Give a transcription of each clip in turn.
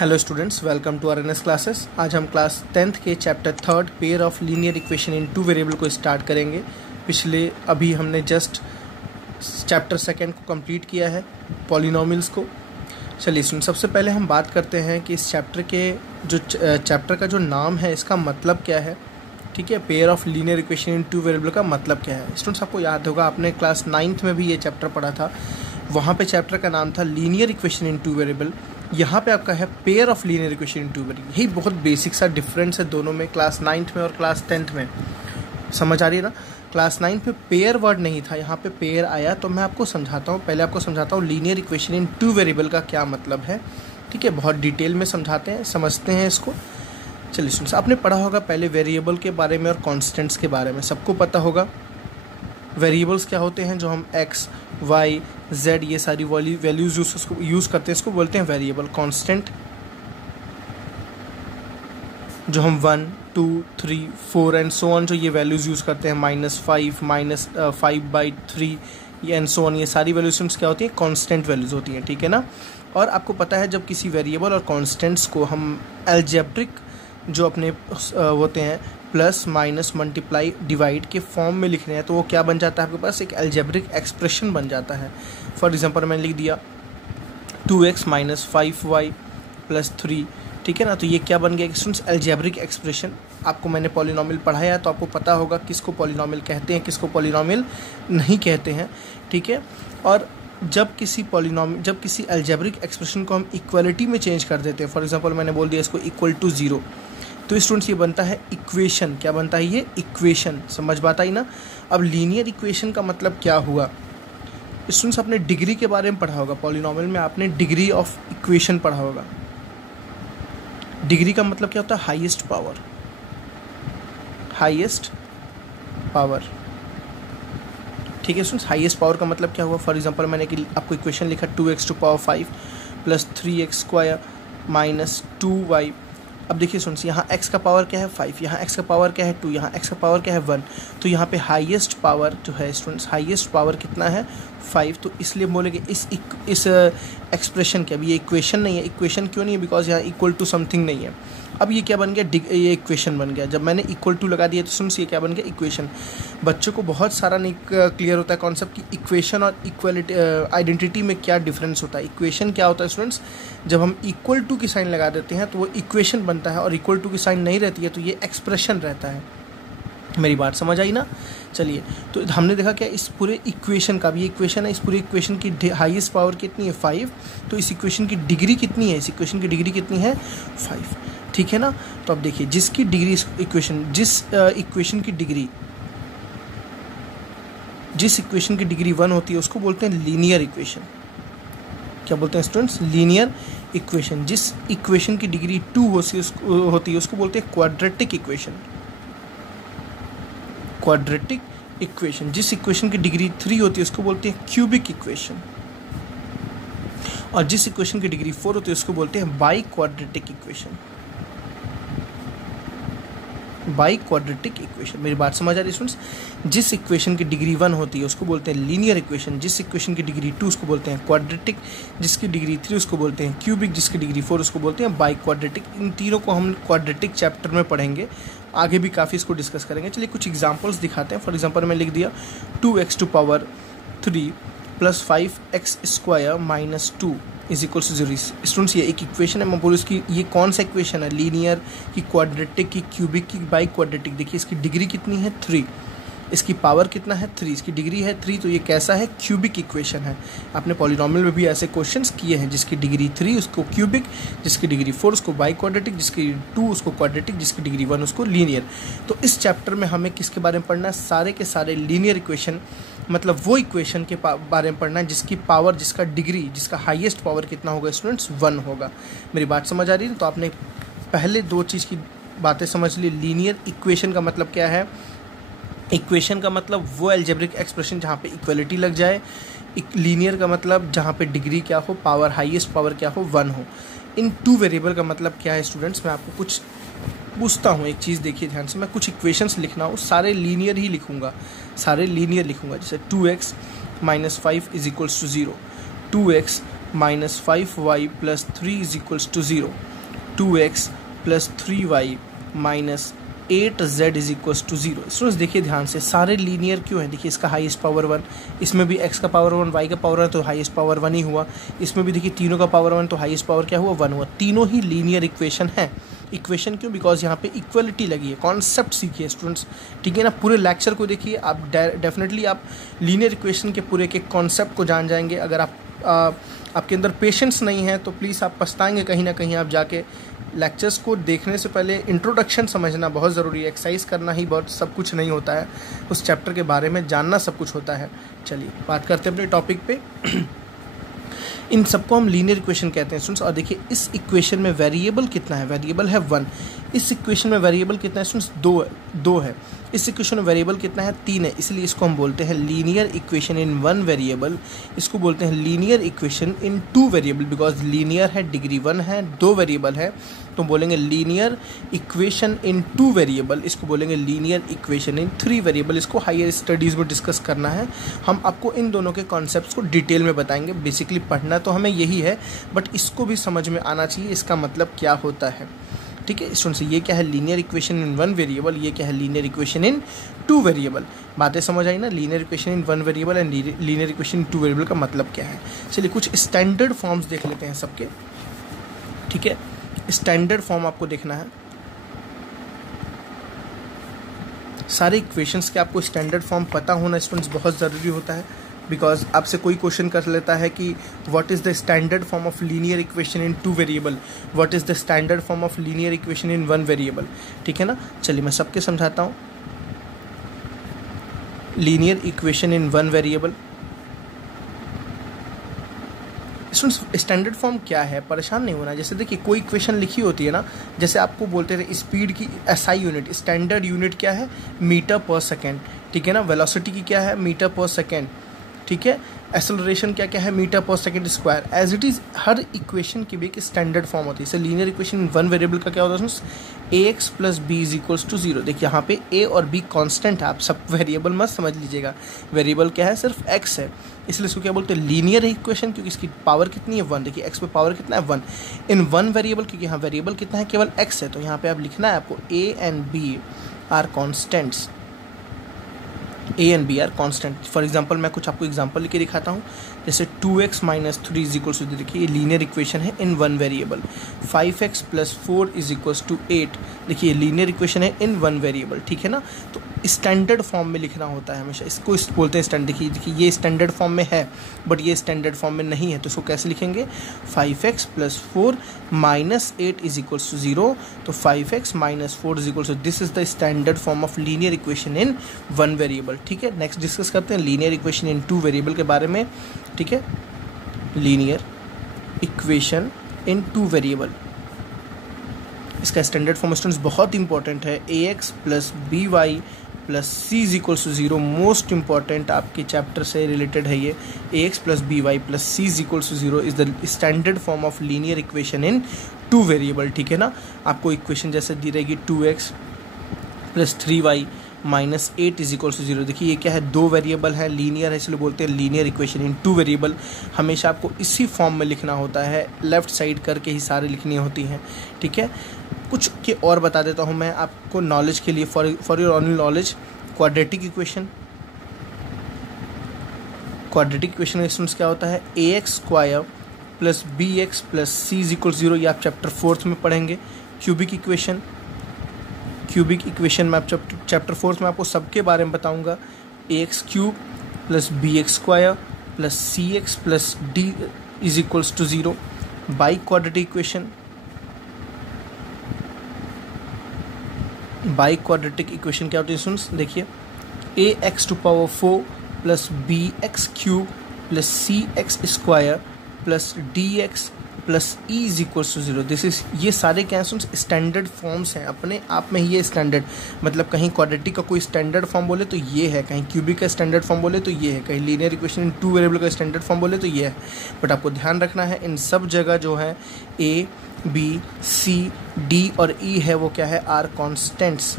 Hello students, welcome to RNS classes. आज हम class 10th के chapter 3 pair of linear equation in two variable को start करेंगे। अभी हमने जस्ट चैप्टर 2 को कंप्लीट किया है, पॉलिनोमियल्स को। चलिए सुन, सबसे पहले हम बात करते हैं कि इस चैप्टर का जो नाम है इसका मतलब क्या है। ठीक है, pair of linear equation in two variable का मतलब क्या है। स्टूडेंट्स, आपको याद होगा आपने क्लास 9th में भी ये चैप्टर पढ़ा था। वहाँ पे चैप्टर का नाम था linear equation in two variable. यहाँ पे आपका है pair of linear equation in two variable. यही बहुत बेसिक सा डिफरेंस है दोनों में, क्लास 9th में और क्लास 10th में। समझ आ रही है ना। क्लास 9th में पेयर वर्ड नहीं था, यहाँ पे पेयर आया। तो मैं आपको समझाता हूँ, पहले आपको समझाता हूँ linear equation in two variable का क्या मतलब है। ठीक है, बहुत डिटेल में समझाते हैं, समझते हैं इसको। चलिए सुन, आपने पढ़ा होगा पहले वेरिएबल के बारे में और कॉन्स्टेंट्स के बारे में, सबको पता होगा। वेरिएबल्स क्या होते हैं, जो हम x, y, z ये सारी वैल्यूज यूज़ करते हैं, इसको बोलते हैं वेरिएबल। कांस्टेंट जो हम 1, 2, 3, 4 एंड सो ऑन जो ये वैल्यूज यूज़ करते हैं, -5, -5/3 एंड सो ऑन, ये सारी वैल्यूज क्या होती हैं, कांस्टेंट वैल्यूज होती हैं। ठीक है ना। और आपको पता है जब किसी वेरिएबल और कांस्टेंट्स को हम अलजेब्रिक जो अपने होते हैं प्लस माइनस मल्टीप्लाई डिवाइड के फॉर्म में लिखने हैं, तो वो क्या बन जाता है, आपके पास एक अलजेब्रिक एक्सप्रेशन बन जाता है। फॉर एग्जांपल मैंने लिख दिया 2x - 5y + 3। ठीक है ना। तो ये क्या बन गया स्टूडेंट्स, अलजेब्रिक एक्सप्रेशन। आपको मैंने पॉलिनोमियल पढ़ाया तो आपको पता होगा किसको पॉलिनोमियल कहते हैं, किसको पॉलिनोमियल नहीं कहते हैं। ठीक है। और जब किसी अलजेब्रिक एक्सप्रेशन को हम इक्वलिटी में चेंज कर देते हैं, फॉर एग्जांपल मैंने बोल दिया इसको = 0, तो स्टूडेंट्स ये बनता है इक्वेशन। क्या बनता है ये, इक्वेशन। समझ बात आई ना। अब लीनियर इक्वेशन का मतलब क्या हुआ, स्टूडेंट्स आपने डिग्री के बारे में पढ़ा होगा, पॉलिनोमियल में आपने डिग्री ऑफ इक्वेशन पढ़ा होगा। डिग्री का मतलब क्या होता है, हाईएस्ट पावर। हाईएस्ट पावर, ठीक है स्टूडेंट्स। हाईएस्ट पावर का मतलब क्या हुआ, फॉर एग्जांपल मैंने आपको इक्वेशन लिखा 2x⁵ + 3x² - 2y। अब देखिए स्टूडेंट्स, यहाँ x का पावर क्या है 5, यहाँ x का पावर क्या है 2, यहाँ x का पावर क्या है 1। तो यहाँ पे हाईएस्ट पावर जो है स्टूडेंट्स, हाईएस्ट पावर कितना है 5। तो इसलिए बोलेंगे इस एक्सप्रेशन के, अब ये इक्वेशन नहीं है। इक्वेशन क्यों नहीं है, बिकॉज यहाँ = समथिंग नहीं है। अब ये क्या बन गया, ये इक्वेशन बन गया। जब मैंने = लगा दिया तो स्टूडेंट्स ये क्या बन गया, इक्वेशन। बच्चों को बहुत सारा नहीं क्लियर होता है कॉन्सेप्ट कि इक्वेशन और इक्वलिटी आइडेंटिटी में क्या डिफरेंस होता है। इक्वेशन क्या होता है स्टूडेंट्स, जब हम = की साइन लगा देते हैं तो वो इक्वेशन बनता है, और = की साइन नहीं रहती है तो ये एक्सप्रेशन रहता है। मेरी बात समझ आई ना। चलिए, तो हमने देखा क्या, इस पूरे इक्वेशन का भी इक्वेशन है, इस पूरे इक्वेशन की हाईएस्ट पावर कितनी है 5। तो इस इक्वेशन की डिग्री कितनी है, इस इक्वेशन की डिग्री कितनी है 5। ठीक है ना। तो अब देखिए, जिस इक्वेशन की डिग्री 1 होती है उसको बोलते हैं लीनियर इक्वेशन। क्या बोलते हैं स्टूडेंट्स, लीनियर इक्वेशन। जिस इक्वेशन की डिग्री 2 होती है उसको बोलते हैं क्वाड्रेटिक इक्वेशन। Quadratic equation. जिस इक्वेशन की डिग्री 3 होती है उसको बोलते हैं क्यूबिक इक्वेशन, और जिस इक्वेशन की डिग्री 4 होती है उसको बोलते हैं by quadratic equation. Biquadratic equation. मेरी बात समझ आ रही है स्टूडेंट्स। जिस इक्वेशन की डिग्री 1 होती है उसको बोलते हैं लीनियर इक्वेशन, जिस इक्वेशन की डिग्री 2 उसको बोलते हैं क्वाड्रेटिक, जिसकी डिग्री 3 उसको बोलते हैं क्यूबिक, जिसकी डिग्री 4 उसको बोलते हैं बाई क्वाड्रेटिक। इन तीनों को हम क्वाड्रेटिक चैप्टर में पढ़ेंगे, आगे भी काफ़ी इसको डिस्कस करेंगे। चलिए कुछ एग्जांपल्स दिखाते हैं। फॉर एग्जांपल मैं लिख दिया 2x⁵ + 5x² - 2 = 0। स्टूडेंट्स ये एक इक्वेशन है, मैं बोलूँ इसकी ये कौन सा इक्वेशन है, लीनियर की, क्वाड्रेटिक की, क्यूबिक की, बाई क्वाड्रेटिक। देखिए इसकी डिग्री कितनी है 3, इसकी पावर कितना है 3, इसकी डिग्री है 3। तो ये कैसा है, क्यूबिक इक्वेशन है। आपने पॉलिनोमियल में भी ऐसे क्वेश्चंस किए हैं, जिसकी डिग्री 3 उसको क्यूबिक, जिसकी डिग्री 4 उसको बाई क्वाड्रेटिक, जिसकी 2 उसको क्वाड्रेटिक, जिसकी डिग्री 1 उसको लीनियर। तो इस चैप्टर में हमें किसके बारे में पढ़ना है, सारे के सारे लीनियर इक्वेशन, मतलब वो इक्वेशन के बारे में पढ़ना है जिसकी पावर, जिसका डिग्री, जिसका हाईएस्ट पावर कितना होगा स्टूडेंट्स 1 होगा। मेरी बात समझ आ रही है। तो आपने पहले 2 चीज़ की बातें समझ ली। लीनियर इक्वेशन का मतलब क्या है, इक्वेशन का मतलब वो अलजेब्रिक एक्सप्रेशन जहाँ पे इक्वलिटी लग जाए। लीनियर का मतलब जहाँ पे डिग्री क्या हो, पावर, हाईएस्ट पावर क्या हो 1 हो। इन टू वेरिएबल का मतलब क्या है स्टूडेंट्स, मैं आपको कुछ पूछता हूँ, एक चीज़ देखिए ध्यान से। मैं कुछ इक्वेशंस लिखना हो, सारे लीनियर ही लिखूँगा, सारे लीनियर लिखूँगा। जैसे 2x - 5 = 0, 2x - 5y + 3 = 0, 2x plus 3y minus 8z is equals to 0। Students देखिए ध्यान से, सारे लीनियर क्यों है? देखिए इसका हाईएस्ट पावर 1, इसमें भी x का पावर 1, y का पावर 1 तो हाईएस्ट पावर 1 ही हुआ, इसमें भी देखिए तीनों का पावर 1 तो हाईएस्ट पावर क्या हुआ? 1 हुआ। तीनों ही लीनियर इक्वेशन है। इक्वेशन क्यों? बिकॉज यहाँ पे इक्वलिटी लगी है। कॉन्सेप्ट सीखिए स्टूडेंट्स, ठीक है ना। पूरे लेक्चर को देखिए, आप डेफिनेटली आप लीनियर इक्वेशन के पूरे के कॉन्सेप्ट को जान जाएंगे। अगर आपके अंदर पेशेंस नहीं है तो प्लीज़ आप पछताएंगे कहीं ना कहीं। आप जाके लेक्चर्स को देखने से पहले इंट्रोडक्शन समझना बहुत ज़रूरी है। एक्सरसाइज करना ही बहुत सब कुछ नहीं होता है, उस चैप्टर के बारे में जानना सब कुछ होता है। चलिए बात करते हैं अपने टॉपिक पे। इन सबको हम लीनियर इक्वेशन कहते हैं स्टूडेंट्स। और देखिए इस इक्वेशन में वेरिएबल कितना है? वेरिएबल है 1। इस इक्वेशन में वेरिएबल कितना है स्टूडेंट्स? 2 है। इस इक्वेशन में वेरिएबल कितना है? 3 है। इसलिए इसको हम बोलते हैं लीनियर इक्वेशन इन 1 वेरिएबल। इसको बोलते हैं linear equation in 2 variable, because linear है, डिग्री 1 है, 2 वेरिएबल है, तो बोलेंगे लीनियर इक्वेशन इन 2 वेरिएबल। इसको बोलेंगे लीनियर इक्वेशन इन 3 वेरिएबल। इसको हायर स्टडीज़ में डिस्कस करना है। हम आपको इन दोनों के कॉन्सेप्ट्स को डिटेल में बताएंगे। बेसिकली पढ़ना तो हमें यही है, बट इसको भी समझ में आना चाहिए इसका मतलब क्या होता है, ठीक है स्टूडेंट्स। ये क्या है? Linear equation in 1 variable. ये क्या है? Linear equation in 2 variable. बातें समझ आई ना? Linear equation in 1 variable and linear equation in 2 variable का मतलब क्या है। चलिए कुछ स्टैंडर्ड फॉर्म्स देख लेते हैं सबके, ठीक है। स्टैंडर्ड फॉर्म आपको देखना है। सारे इक्वेशंस के आपको स्टैंडर्ड फॉर्म पता होना स्टूडेंट्स बहुत ज़रूरी होता है, बिकॉज आपसे कोई क्वेश्चन कर लेता है कि what is the standard form of linear equation in 2 variable, what is the standard form of linear equation in 1 variable, ठीक है ना। चलिए मैं सबके समझाता हूँ। Linear equation in 1 variable students, standard form क्या है? परेशान नहीं होना। जैसे देखिए कोई इक्वेशन लिखी होती है ना, जैसे आपको बोलते थे स्पीड की एसआई यूनिट, स्टैंडर्ड यूनिट क्या है? मीटर पर सेकेंड, ठीक है ना। वेलोसिटी की क्या है? मीटर पर सेकेंड, ठीक है। एक्सेलरेशन क्या क्या है? Metre per second square. As it is हर इक्वेशन की भी एक स्टैंडर्ड फॉर्म होती है। जैसे लीनियर इक्वेशन इन 1 वेरिएबल का क्या होता है? ax plus b is equals to 0। देखिए यहाँ पे a और b कांस्टेंट है। आप सब वेरिएबल मत समझ लीजिएगा। वेरिएबल क्या है? सिर्फ x है, इसलिए इसको क्या बोलते हैं? लीनियर इक्वेशन, क्योंकि इसकी पावर कितनी है? 1। देखिए x पे पावर कितना है? 1 इन 1 वेरिएबल, क्योंकि यहाँ वेरिएबल कितना है? केवल x है। तो यहाँ पे आप लिखना है आपको a and b are constants. a and b are constant. For example मैं कुछ आपको एग्जाम्पल लिख के दिखाता हूँ। जैसे 2x minus 3 is equals to, देखिए ये लीनियर इक्वेशन है in 1 variable. 5x plus 4 is equals to 8, देखिए लीनियर इक्वेशन है इन 1 वेरिएबल, ठीक है ना। तो स्टैंडर्ड फॉर्म में लिखना होता है हमेशा। इसको बोलते हैं स्टैंडर्ड। देखिए ये स्टैंडर्ड फॉर्म में है, बट ये स्टैंडर्ड फॉर्म में नहीं है, तो इसको कैसे लिखेंगे? 5x plus 4 minus 8 is equals to 0। तो 5x minus 4 is equals to, this is the standard form of linear equation in 1 variable, ठीक है। नेक्स्ट डिस्कस करते हैं लीनियर इक्वेशन इन 2 वेरिएबल के बारे में, ठीक है। लीनियर इक्वेशन इन 2 वेरिएबल, इसका स्टैंडर्ड फॉर्म स्टूडेंट्स बहुत इंपॉर्टेंट है। ax plus b y plus c is equals to 0। Most important आपके चैप्टर से रिलेटेड है ये। ax plus b y plus c is equals to 0 is the standard form of linear equation in 2 variable, ठीक है ना। आपको equation जैसे दी रहेगी 2x plus 3y minus 8 is equals to 0। देखिए ये क्या है? 2 वेरिएबल है, लीनियर है, इसलिए बोलते हैं लीनियर इक्वेशन इन 2 वेरिएबल। हमेशा आपको इसी फॉर्म में लिखना होता है, लेफ्ट साइड करके ही सारे लिखनी होती हैं, ठीक है। कुछ के और बता देता हूँ मैं आपको नॉलेज के लिए, for your only knowledge. Quadratic equation, quadratic equation students क्या होता है? ax square plus bx plus c is equal 0, ये आप चैप्टर 4 में पढ़ेंगे। क्यूबिक इक्वेशन, क्यूबिक इक्वेशन में आप चैप्टर 4 में आपको सबके बारे में बताऊंगा। ax cube plus bx square plus cx plus d is equals to 0। Biquadratic equation, biquadratic equation क्या होती है स्टूडेंट्स? देखिए ax to power 4 plus bx cube plus cx square plus dx plus e is equals to 0। This is, ये सारे क्या हैं? Standard forms हैं अपने आप में ही। ये स्टैंडर्ड मतलब कहीं क्वाड्रेटिक का कोई स्टैंडर्ड फॉर्म बोले तो ये है, कहीं क्यूबिक का स्टैंडर्ड फॉर्म बोले तो ये है, कहीं लीनियर इक्वेशन इन 2 वेरिएबल का स्टैंडर्ड फॉर्म बोले तो ये है। बट आपको ध्यान रखना है इन सब जगह जो है ए बी सी डी और ई है वो क्या है? Are constants.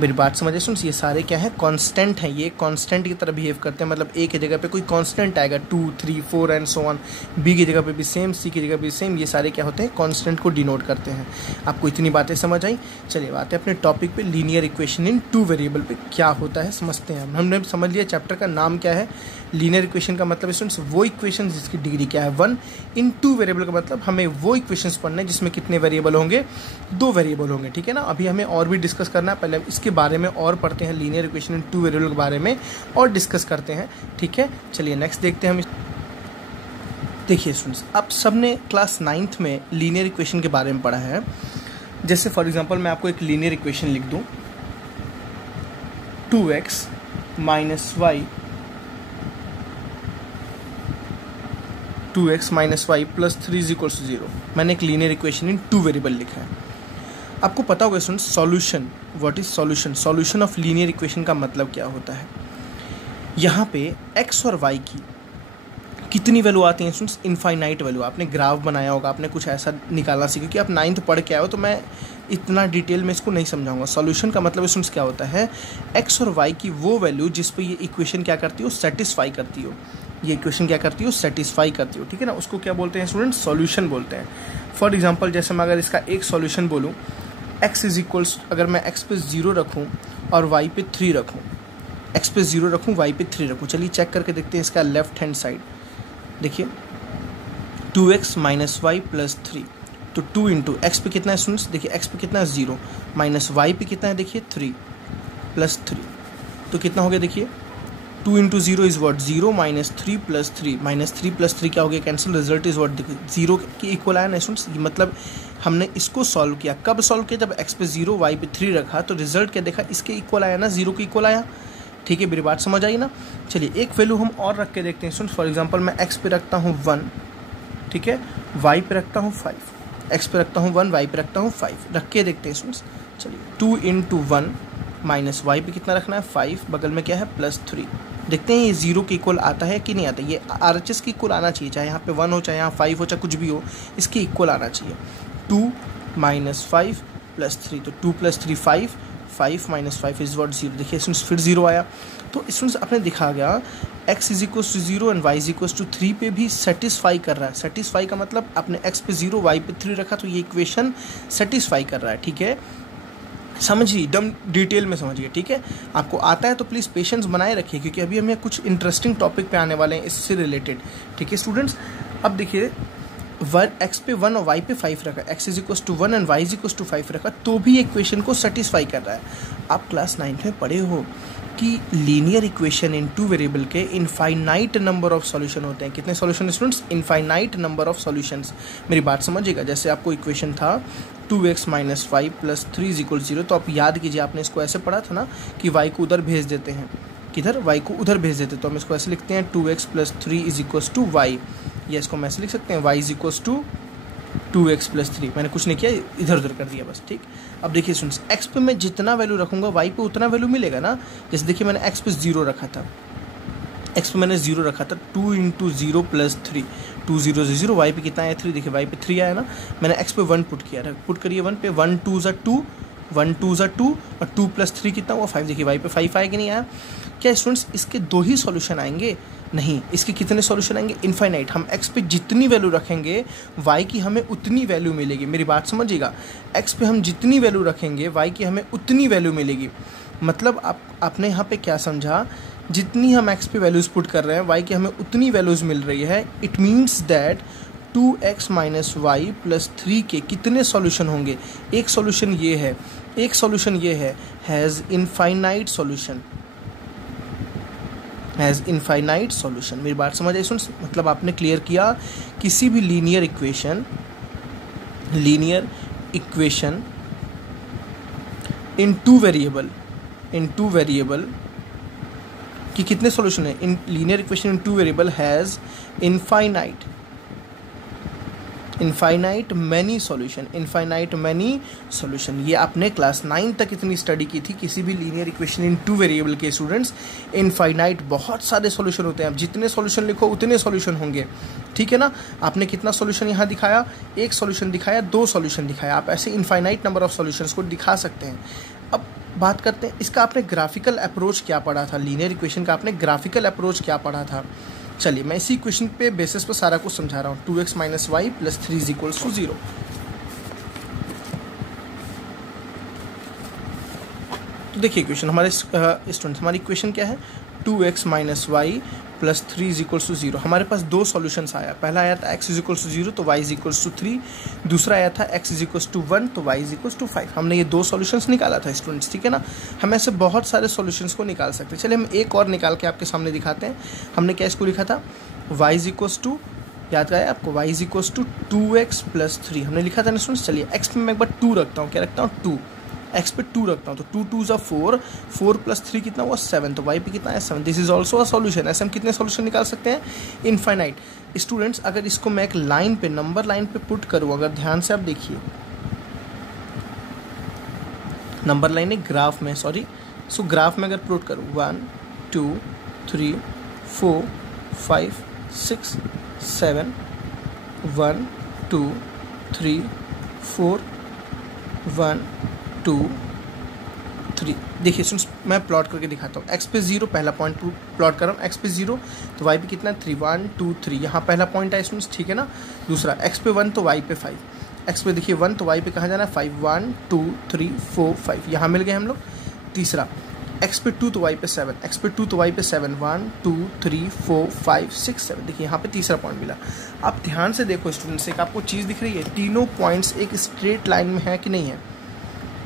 मेरी बात समझे स्टूडेंट्स, ये सारे क्या है, कांस्टेंट हैं, ये कांस्टेंट की तरह बिहेव करते हैं, मतलब ए की जगह पे कोई कांस्टेंट आएगा 2, 3, 4 एंड सो ऑन, बी की जगह पे भी सेम, सी की जगह पे भी सेम, ये सारे क्या होते हैं, कांस्टेंट को डिनोट करते हैं। आपको इतनी बातें समझ आई। चलिए बातें अपने टॉपिक पे, लीनियर इक्वेशन इन 2 वेरिएबल पे क्या होता है समझते हैं। हमने समझ लिया चैप्टर का नाम क्या है, लीनियर इक्वेशन का मतलब स्टूडेंट्स वो इक्वेशन जिसकी डिग्री क्या है 1, इन 2 वेरिएबल का मतलब हमें वो इक्वेशंस पढ़ने जिसमें कितने वेरिएबल होंगे, 2 वेरिएबल होंगे, ठीक है ना। अभी हमें और भी डिस्कस करना है, पहले इसके बारे में और पढ़ते हैं, लीनियर इक्वेशन इन 2 वेरिएबल के बारे में और डिस्कस करते हैं, ठीक है। चलिए नेक्स्ट देखते हैं हम। देखिए स्टूडेंट्स, आप सबने क्लास 9th में लीनियर इक्वेशन के बारे में पढ़ा है। जैसे फॉर एग्जांपल मैं आपको एक लीनियर इक्वेशन लिख दूं, 2x minus y plus 3 is equal to 0। मैंने एक लीनियर इक्वेशन इन 2 वेरिएबल लिखा है। आपको पता होगा students, solution, what is solution, solution of linear equation का मतलब क्या होता है। यहाँ पे x और y की कितनी वैल्यू आती है स्टूडेंट्स, इनफाइनाइट वैल्यू। आपने ग्राफ बनाया होगा, आपने कुछ ऐसा निकालना सीखा, क्योंकि आप 9th पढ़ के आए हो, तो मैं इतना डिटेल में इसको नहीं समझाऊंगा। सॉल्यूशन का मतलब स्टूडेंट्स क्या होता है, x और y की वो वैल्यू जिस पे ये इक्वेशन क्या करती हो, सेटिस्फाई करती हो, ये इक्वेशन क्या करती हो, सेटिस्फाई करती हो, ठीक है ना। उसको क्या बोलते हैं स्टूडेंट्स, सॉल्यूशन बोलते हैं। फॉर एग्जांपल जैसे मैं अगर इसका एक सॉल्यूशन बोलूँ, x इज इक्वल्स, अगर मैं x पे 0 रखूँ और y पे 3 रखूँ, x पे 0 रखूँ, y पे 3 रखूँ, चलिए चेक करके देखते हैं इसका लेफ्ट हैंड साइड। देखिए 2x माइनस वाई प्लस 3, तो 2 इंटू एक्स पे कितना है स्टूडेंट्स, देखिए x पे कितना है 0, माइनस वाई पे कितना है, देखिए 3 प्लस 3, तो कितना हो गया, देखिए 2 into 0 is what 0, minus 3 plus 3, minus 3 plus 3 क्या हो गया, कैंसिल, रिजल्ट इज वॉट, देखिए 0 के इक्वल आया ना स्टूडेंट्स। मतलब हमने इसको सॉल्व किया, कब सॉल्व किया, जब x पे 0 y पे 3 रखा, तो रिजल्ट क्या देखा, इसके इक्वल आया ना, 0 के इक्वल आया, ठीक है। मेरी बात समझ आई ना। चलिए एक वैल्यू हम और रख के देखते हैं स्टूडेंट्स। फॉर एग्जांपल मैं x पे रखता हूँ 1, ठीक है, y पे रखता हूँ 5, x पे रखता हूँ 1, y पे रखता हूँ 5, रख के देखते हैं स्टूडेंट्स। चलिए 2 इंटू 1 माइनस वाई पे कितना रखना है 5, बगल में क्या है प्लस 3, देखते हैं ये 0 के इक्वल आता है कि नहीं आता। ये RHS के इक्वल आना चाहिए, चाहे यहाँ पे 1 हो, चाहे यहाँ 5 हो, चाहे कुछ भी हो, इसके इक्वल आना चाहिए। 2 माइनस 5 प्लस 3, तो 2 प्लस 3 5, 5 माइनस 5 इज वॉट 0, देखिए स्टूडेंट्स फिर 0 आया। तो स्टूडेंट्स आपने दिखा गया x is equal to 0 and y is equal to 3 पे भी सेटिस्फाई कर रहा है। सेटिस्फाई का मतलब आपने x पे 0 y पे 3 रखा, तो ये इक्वेशन सेटिस्फाई कर रहा है, ठीक है। समझिए, एकदम डिटेल में समझिए, ठीक है। आपको आता है तो प्लीज़ पेशेंस बनाए रखिए, क्योंकि अभी हमें कुछ इंटरेस्टिंग टॉपिक पे आने वाले हैं इससे रिलेटेड, ठीक है स्टूडेंट्स। अब देखिए x पे 1 और y पे 5 रखा, x is equal to 1 and y is equal to 5 रखा, तो भी इक्वेशन को सेटिस्फाई कर रहा है। आप क्लास 9th में पढ़े हो कि लीनियर इक्वेशन इन 2 वेरिएबल के इनफाइनाइट नंबर ऑफ सॉल्यूशन होते हैं। कितने solution students, infinite number of solutions. मेरी बात समझिएगा, जैसे आपको इक्वेशन था 2x minus 5 plus 3 is equal 0, तो आप याद कीजिए, आपने इसको ऐसे पढ़ा था ना कि y को उधर भेज देते हैं, किधर, y को उधर भेज देते, तो हम इसको ऐसे लिखते हैं 2x plus 3 is equal to y, या इसको हम ऐसे लिख सकते हैं y is equal to 2x plus 3। मैंने कुछ नहीं किया, इधर उधर कर दिया बस, ठीक। अब देखिए स्टूडेंट्स, x पे मैं जितना वैल्यू रखूंगा y पे उतना वैल्यू मिलेगा ना। जैसे देखिए मैंने x पे 0 रखा था, x पे मैंने 0 रखा था, 2 इंटू 0 प्लस 3, 2 0 0, y पे कितना आया 3, देखिए y पे 3 आया ना। मैंने x पे 1 पुट किया, पुट करिए 1 पे, 1 2 ज़ा 2, 1 2 ज़ा 2 और 2 प्लस 3 कितना हुआ 5, देखिए y पे 5 आया कि नहीं आया। क्या स्टूडेंट्स इसके 2 ही सॉल्यूशन आएंगे, नहीं, इसके कितने सॉल्यूशन आएंगे, इनफाइनाइट। हम x पे जितनी वैल्यू रखेंगे y की हमें उतनी वैल्यू मिलेगी। मेरी बात समझिएगा, x पे हम जितनी वैल्यू रखेंगे y की हमें उतनी वैल्यू मिलेगी। मतलब आपने यहाँ पे क्या समझा, जितनी हम x पे वैल्यूज़ पुट कर रहे हैं y की हमें उतनी वैल्यूज़ मिल रही है। It means that 2x minus y plus 3 के कितने सॉल्यूशन होंगे, एक सॉल्यूशन ये है, एक सॉल्यूशन ये है, has infinite solution, has infinite solution. मेरी बात समझ आई सुन, मतलब आपने क्लियर किया किसी भी लीनियर इक्वेशन इन 2 वेरिएबल कि कितने सॉल्यूशन है। इन linear equation in 2 variable has infinite many solution. ये आपने क्लास 9 तक इतनी स्टडी की थी। किसी भी लीनियर इक्वेशन इन 2 वेरिएबल के स्टूडेंट्स, इनफाइनाइट बहुत सारे सॉल्यूशन होते हैं। आप जितने सॉल्यूशन लिखो उतने सॉल्यूशन होंगे, ठीक है ना। आपने कितना सॉल्यूशन यहाँ दिखाया, एक सॉल्यूशन दिखाया, 2 सॉल्यूशन दिखाया, आप ऐसे इनफाइनाइट नंबर ऑफ सॉल्यूशंस को दिखा सकते हैं। अब बात करते हैं इसका आपने ग्राफिकल अप्रोच क्या पढ़ा था, लीनियर इक्वेशन का आपने ग्राफिकल अप्रोच क्या पढ़ा था। चलिए मैं इसी इक्वेशन पे बेसिस पर सारा कुछ समझा रहा हूँ। 2x minus y plus 3 is equals to 0। तो देखिए इक्वेशन हमारे स्टूडेंट्स, हमारी इक्वेशन क्या है, 2x minus y plus 3 is equals to 0। हमारे पास दो सॉल्यूशंस आया, पहला आया था x इज इक्वल्स टू 0 तो y इज इक्वल्स टू 3, दूसरा आया था x इज इक्वल्स टू 1 तो y इज इक्वल्स टू 5। हमने ये दो सॉल्यूशंस निकाला था स्टूडेंट्स, ठीक है ना। हम ऐसे बहुत सारे सॉल्यूशंस को निकाल सकते हैं। चलिए हम एक और निकाल के आपके सामने दिखाते हैं। हमने क्या इसको लिखा था, y इज इक्वल्स टू, याद आया आपको, y is equals to 2x plus 3 हमने लिखा था ना स्टूडेंट्स। चलिए x में मैं एक बार 2 रखता हूँ, क्या रखता हूँ 2, x पे 2 रखता हूँ तो 2 2 4, 4 प्लस 3 कितना हुआ 7, तो y पे कितना है 7। This is also a solution. ऐसे हम कितने सॉल्यूशन निकाल सकते हैं, इनफाइनाइट। स्टूडेंट्स अगर इसको मैं एक लाइन पे, नंबर लाइन पे पुट करूँ, अगर ध्यान से आप देखिए, नंबर लाइन है ग्राफ में, सॉरी, सो ग्राफ में अगर पुट करूँ 1 2 3 4 5 6 7 1 2 3 4 1 2 3। देखिए सुन, मैं प्लॉट करके दिखाता हूँ। x पे 0 पहला पॉइंट प्लॉट कर रहा हूँ, x पे 0 तो y पे कितना 3, 1 2 3, यहाँ पहला पॉइंट है स्टूडेंट्स, ठीक है ना। दूसरा x पे 1 तो y पे 5, x पे देखिए 1 तो y पे कहाँ जाना है 5, 1 2 3 4 5, यहाँ मिल गए हम लोग। तीसरा x पे 2 तो y पे 7, x पे 2 तो y पे 7, 1 2 3 4 5 6 7, देखिए यहाँ पे तीसरा पॉइंट मिला। आप ध्यान से देखो स्टूडेंट्स, एक आपको चीज़ दिख रही है, तीनों पॉइंट्स एक स्ट्रेट लाइन में है कि नहीं है।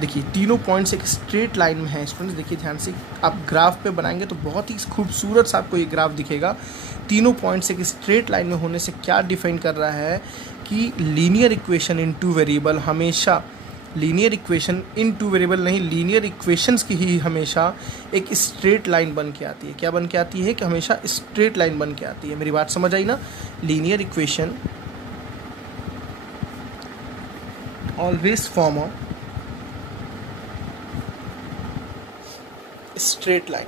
देखिए तीनों पॉइंट्स एक स्ट्रेट लाइन में है स्टूडेंट्स। देखिए ध्यान से, आप ग्राफ पे बनाएंगे तो बहुत ही खूबसूरत सा आपको ये ग्राफ दिखेगा। तीनों पॉइंट्स एक स्ट्रेट लाइन में होने से क्या डिफाइन कर रहा है कि linear equation in two variable हमेशा, linear equation in two variable नहीं, लीनियर इक्वेशंस की ही हमेशा एक स्ट्रेट लाइन बन के आती है। क्या बन के आती है कि हमेशा स्ट्रेट लाइन बन के आती है। मेरी बात समझ आई ना। Linear equation always form of straight line,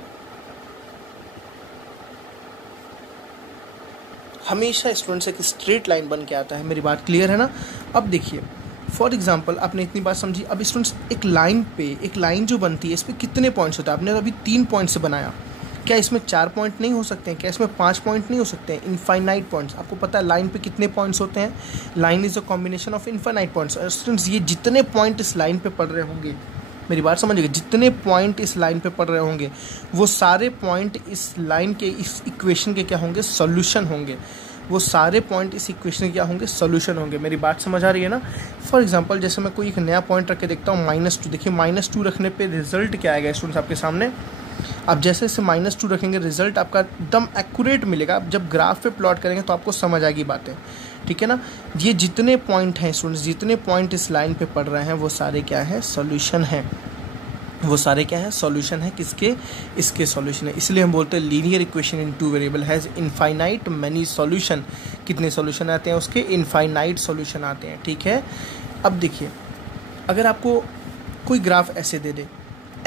हमेशा स्टूडेंट्स एक स्ट्रेट लाइन बन के आता है। मेरी बात क्लियर है ना। अब देखिए फॉर एग्जांपल आपने इतनी बात समझी। अब स्टूडेंट्स एक लाइन पे, एक लाइन जो बनती है इस पर कितने पॉइंट्स होते हैं, आपने अभी 3 पॉइंट से बनाया, क्या इसमें 4 पॉइंट नहीं हो सकते हैं, क्या इसमें 5 पॉइंट नहीं हो सकते हैं, इनफाइनाइट पॉइंट्स। आपको पता है लाइन पे कितने पॉइंट्स होते हैं, line is a combination of infinite points. Students ये जितने पॉइंट इस लाइन पे पड़ रहे होंगे, मेरी बात समझिएगा, जितने पॉइंट इस लाइन पे पड़ रहे होंगे वो सारे पॉइंट इस लाइन के, इस इक्वेशन के क्या होंगे, सॉल्यूशन होंगे। वो सारे पॉइंट इस इक्वेशन के क्या होंगे, सॉल्यूशन होंगे। मेरी बात समझ आ रही है ना। फॉर एग्जांपल जैसे मैं कोई एक नया पॉइंट रख के देखता हूँ -2, देखिए -2 रखने पे रिजल्ट क्या आएगा स्टूडेंट्स आपके सामने। आप जैसे जैसे -2 रखेंगे रिजल्ट आपका एकदम एक्यूरेट मिलेगा। आप जब ग्राफ पे प्लॉट करेंगे तो आपको समझ आएगी बातें, ठीक है ना। ये जितने पॉइंट हैं स्टूडेंट्स, जितने पॉइंट इस लाइन पे पड़ रहे हैं वो सारे क्या है, सॉल्यूशन हैं। वो सारे क्या है, सॉल्यूशन है। किसके, इसके सॉल्यूशन है। इसलिए हम बोलते हैं linear equation in two variable has infinite many solution. कितने सॉल्यूशन आते हैं उसके, इनफाइनाइट सॉल्यूशन आते हैं, ठीक है। अब देखिए अगर आपको कोई ग्राफ ऐसे दे दे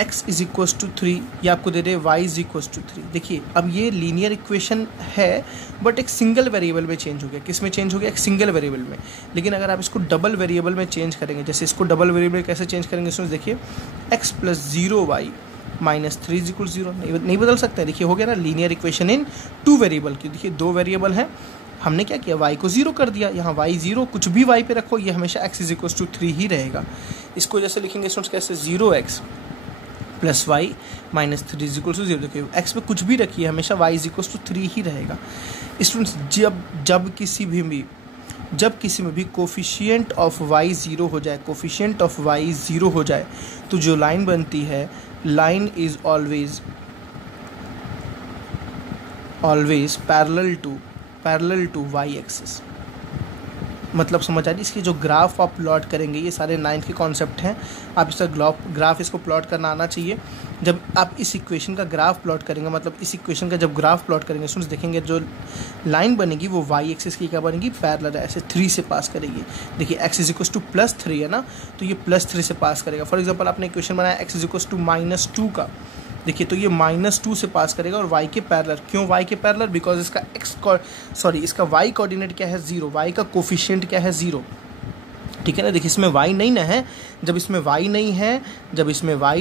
x इज इक्वल्स टू 3 या आपको दे दे y इज इक्वल्स टू 3, देखिए अब ये लीनियर इक्वेशन है बट एक सिंगल वेरिएबल में चेंज हो गया। किस में चेंज हो गया, एक सिंगल वेरिएबल में। लेकिन अगर आप इसको डबल वेरिएबल में चेंज करेंगे, जैसे इसको डबल वेरिएबल कैसे चेंज करेंगे सुन, देखिए x plus 0y minus 3 is equal 0, नहीं बदल सकते। देखिए हो गया ना linear equation in two variable की। देखिए 2 वेरिएबल हैं, हमने क्या किया, y को 0 कर दिया। यहाँ y 0, कुछ भी y पे रखो ये हमेशा x इज इक्वल टू 3 ही रहेगा। इसको जैसे लिखेंगे स्टूडेंट्स कैसे, 0x plus y minus 3 is equal to 0। देखिए एक्स पे कुछ भी रखिए हमेशा y इज इक्वल टू 3 ही रहेगा। स्टूडेंट्स जब किसी में भी कोफिशिएंट ऑफ y 0 हो जाए, कोफिशिएंट ऑफ y 0 हो जाए तो जो लाइन बनती है, line is always parallel to y axis. मतलब समझ आ रही, इसकी जो ग्राफ आप प्लॉट करेंगे, ये सारे 9th के कॉन्सेप्ट हैं। आप इसका ग्राफ इसको प्लॉट करना आना चाहिए। जब आप इस इक्वेशन का ग्राफ प्लॉट करेंगे, मतलब इस इक्वेशन का जब ग्राफ प्लॉट करेंगे स्टूडेंट्स, देखेंगे जो लाइन बनेगी वो y एक्सिस की क्या बनेगी, पैरेलल है, ऐसे 3 से पास करेगी। देखिए x इज इक्वल टू +3 है ना, तो ये +3 से पास करेगा। फॉर एग्जाम्पल आपने इक्वेशन बनाया x इज इक्वल टू -2 का, देखिए तो ये -2 से पास करेगा और y के पैरेलल। क्यों y के पैरेलल, बिकॉज इसका इसका y कोऑर्डिनेट क्या है 0, y का कोफिशिएंट क्या है 0। ठीक है ना। देखिए इसमें y नहीं ना है, जब इसमें y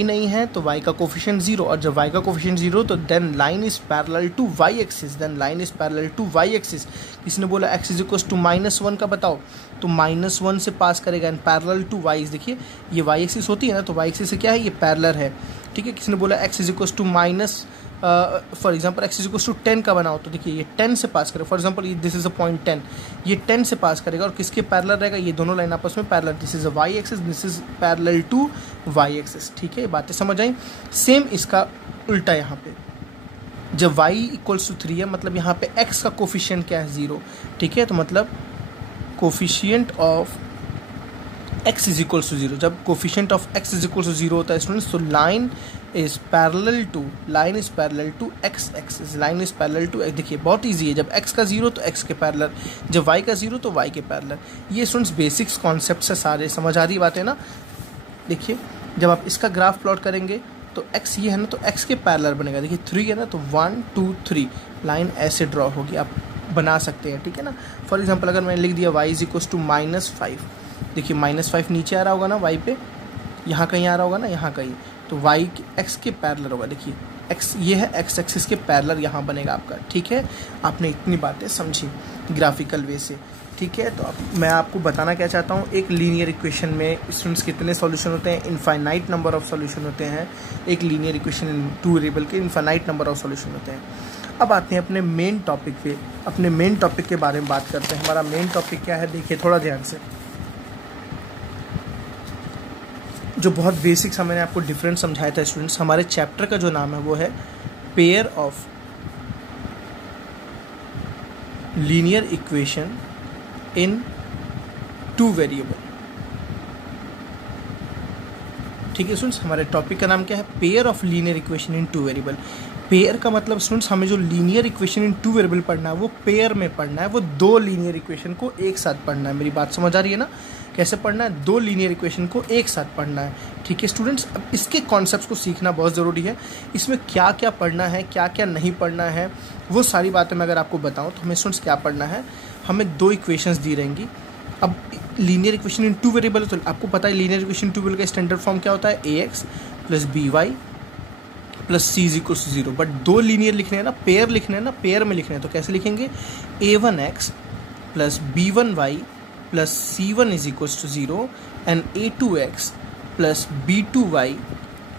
नहीं है तो y का कोफिशिएंट 0, और जब y का कोफिशिएंट 0 तो then line is parallel to y axis. किसने बोला x इज इक्वल टू -1 का बताओ, तो -1 से पास करेगा एंड पैरेलल टू y। देखिए ये y एक्सिस होती है ना, तो y एक्सिस से क्या है, ये पैरेलल है। ठीक है, किसने बोला x is equal to minus for example x is equal to 10 का बनाओ, तो देखिए ये 10 से पास करेगा। For example this is a point 10, ये 10 से पास करेगा और किसके पैरेलल रहेगा, ये दोनों लाइन आपस में parallel. This is a y axis, this is parallel to y axis. ठीक है, ये बातें समझ आई। सेम इसका उल्टा यहाँ पे, जब y इक्वल्स टू 3 है, मतलब यहाँ पे x का कोफिशिएंट क्या है, 0। ठीक है, तो मतलब coefficient of x is equals to 0। जब coefficient of x is equals to 0 होता है स्टूडेंट्स, तो line is parallel to x axis, line is parallel to. देखिए बहुत इजी है, जब x का 0 तो x के पैरेलल, जब y का 0 तो y के पैरेलल। ये स्टूडेंट्स बेसिक्स कॉन्सेप्ट से सारे समझ आ रही बातें ना। देखिए जब आप इसका ग्राफ प्लॉट करेंगे तो x ये है ना, तो x के पैरेलल बनेगा। देखिए 3 है ना, तो 1 2 3 लाइन ऐसे ड्रॉ होगी, आप बना सकते हैं। ठीक है ना, फॉर एग्जाम्पल अगर मैंने लिख दिया y इज इक्वल टू -5, देखिए -5 नीचे आ रहा होगा ना y पे, यहाँ कहीं आ रहा होगा ना, यहाँ कहीं, तो y x के पैरेलल होगा। देखिए x ये है, x एक्सिस के पैरेलल यहाँ बनेगा आपका। ठीक है, आपने इतनी बातें समझी ग्राफिकल वे से। ठीक है, तो अब मैं आपको बताना क्या चाहता हूँ, एक लीनियर इक्वेशन में स्टूडेंट्स कितने सॉल्यूशन होते हैं, इनफाइनाइट नंबर ऑफ सॉल्यूशन होते हैं। एक लीनियर इक्वेशन इन 2 वेरिएबल के इनफाइनाइट नंबर ऑफ सॉल्यूशन होते हैं। अब आते हैं अपने मेन टॉपिक पे, अपने मेन टॉपिक के बारे में बात करते हैं। हमारा मेन टॉपिक क्या है, देखिए थोड़ा ध्यान से, जो बहुत बेसिक्स मैंने आपको डिफरेंस समझाया था स्टूडेंट्स। हमारे चैप्टर का जो नाम है वो है pair of linear equation in 2 variable. ठीक है स्टूडेंट्स, हमारे टॉपिक का नाम क्या है, pair of linear equation in 2 variable. Pair का मतलब स्टूडेंट्स हमें जो लीनियर इक्वेशन इन 2 वेरिएबल पढ़ना है वो पेयर में पढ़ना है, वो 2 लीनियर इक्वेशन को एक साथ पढ़ना है। मेरी बात समझ आ रही है ना, कैसे पढ़ना है, 2 लीनियर इक्वेशन को एक साथ पढ़ना है। ठीक है स्टूडेंट्स, अब इसके कॉन्सेप्ट्स को सीखना बहुत ज़रूरी है। इसमें क्या क्या पढ़ना है, क्या क्या नहीं पढ़ना है, वो सारी बातें मैं अगर आपको बताऊं तो हमें स्टूडेंट्स क्या पढ़ना है, हमें 2 इक्वेशंस दी रहेंगी। अब लीनियर इक्वेशन इन 2 वेरिएबल, तो आपको पता है लीनियर इक्वेशन 2 वेरिएबल का स्टैंडर्ड फॉर्म क्या होता है, ax plus by plus c is equal to 0। But 2 linear लिखने हैं ना, पेयर लिखने हैं ना, पेयर में लिखने हैं, तो कैसे लिखेंगे, a1x plus b1y plus c1 is equal to 0 and a2x plus b2y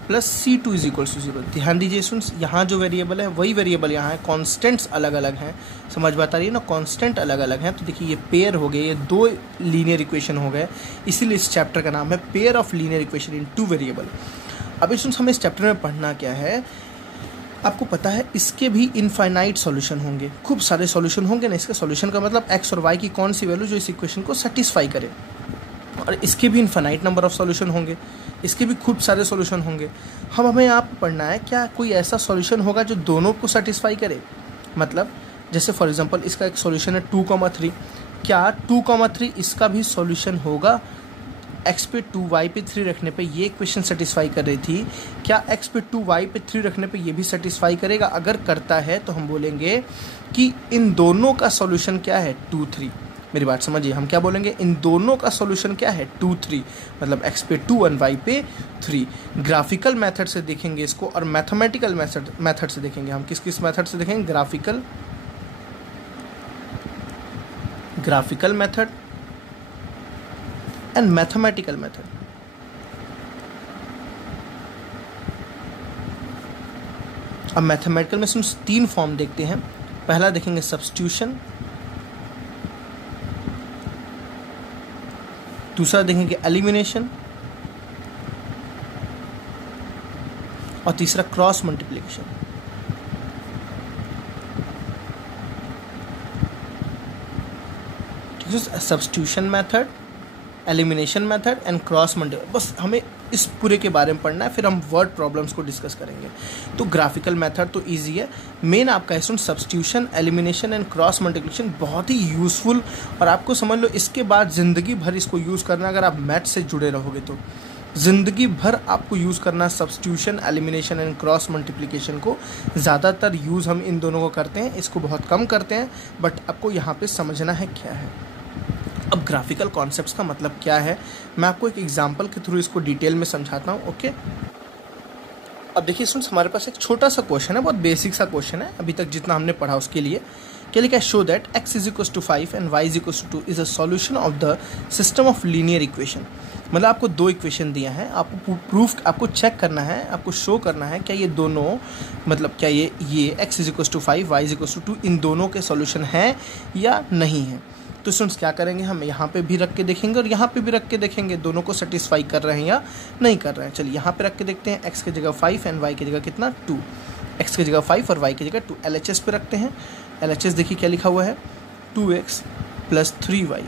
plus c2 is equal to 0। ध्यान दीजिए स्टूडेंट्स, यहाँ जो वेरिएबल है वही वेरिएबल यहाँ है, कॉन्स्टेंट्स अलग अलग हैं। समझ बात आ रही है ना, कॉन्स्टेंट अलग अलग हैं। तो देखिए ये पेयर हो गए, ये 2 लीनियर इक्वेशन हो गए, इसीलिए इस चैप्टर का नाम है pair of linear equation in 2 variable. अब स्टूडेंट्स हमें इस चैप्टर में पढ़ना क्या है, आपको पता है इसके भी इनफाइनाइट सॉल्यूशन होंगे, खूब सारे सॉल्यूशन होंगे ना। इसका सॉल्यूशन का मतलब x और y की कौन सी वैल्यू जो इस इक्वेशन को सेटिस्फाई करे, और इसके भी इनफाइनाइट नंबर ऑफ सॉल्यूशन होंगे, इसके भी खूब सारे सॉल्यूशन होंगे। हमें यहाँ पर पढ़ना है क्या कोई ऐसा सॉल्यूशन होगा जो दोनों को सेटिस्फाई करे। मतलब जैसे फॉर एग्जांपल इसका एक सॉल्यूशन है 2,3, क्या 2,3 इसका भी सॉल्यूशन होगा। x पे 2 y पे 3 रखने पे ये इक्वेशन सेटिस्फाई कर रही थी, क्या x पे 2 y पे 3 रखने पे ये भी सेटिस्फाई करेगा। अगर करता है तो हम बोलेंगे कि इन दोनों का सॉल्यूशन क्या है, 2 3। मेरी बात समझिए, हम क्या बोलेंगे, इन दोनों का सॉल्यूशन क्या है, 2 3, मतलब x पे 2 और y पे 3। ग्राफिकल मेथड से देखेंगे इसको और मैथमेटिकल मेथड से देखेंगे। हम किस किस मेथड से देखेंगे, graphical method and mathematical method. अब मैथमेटिकल में हम 3 फॉर्म देखते हैं। पहला देखेंगे सब्स्टिट्यूशन, दूसरा देखेंगे एलिमिनेशन, और तीसरा क्रॉस मल्टीप्लिकेशन। ठीक है, substitution method, elimination method and cross multiplication, बस हमें इस पूरे के बारे में पढ़ना है, फिर हम वर्ड प्रॉब्लम्स को डिस्कस करेंगे। तो ग्राफिकल मेथड तो इजी है, मेन आपका है substitution, elimination and cross multiplication बहुत ही यूज़फुल, और आपको समझ लो इसके बाद ज़िंदगी भर इसको यूज़ करना। अगर आप मैथ से जुड़े रहोगे तो ज़िंदगी भर आपको यूज़ करना substitution, elimination and cross multiplication को। ज़्यादातर यूज़ हम इन दोनों को करते हैं, इसको बहुत कम करते हैं, बट आपको यहाँ पे समझना है क्या है। अब ग्राफिकल कॉन्सेप्ट्स का मतलब क्या है, मैं आपको एक एग्जांपल के थ्रू इसको डिटेल में समझाता हूँ। ओके, अब देखिए स्टूडेंट्स, हमारे पास एक छोटा सा क्वेश्चन है, बहुत बेसिक सा क्वेश्चन है अभी तक जितना हमने पढ़ा उसके लिए। क्या लिखा है? Show that x is equal to 5 and y is equal to 2 is a solution of the system of linear equation. मतलब आपको दो इक्वेशन दिया है, आपको प्रूफ, आपको चेक करना है, आपको शो करना है क्या ये दोनों, मतलब क्या ये x is equal to 5 y is equal to 2 इन दोनों के सॉल्यूशन है या नहीं है। तो स्टूडेंट्स क्या करेंगे, हम यहाँ पे भी रख के देखेंगे और यहाँ पे भी रख के देखेंगे दोनों को सेटिस्फाई कर रहे हैं या नहीं कर रहे हैं। चलिए यहाँ पे रख के देखते हैं, x की जगह 5 एंड y की जगह कितना 2, x की जगह 5 और y की जगह 2। LHS पे रखते हैं। LHS देखिए क्या लिखा हुआ है, 2x plus 3y,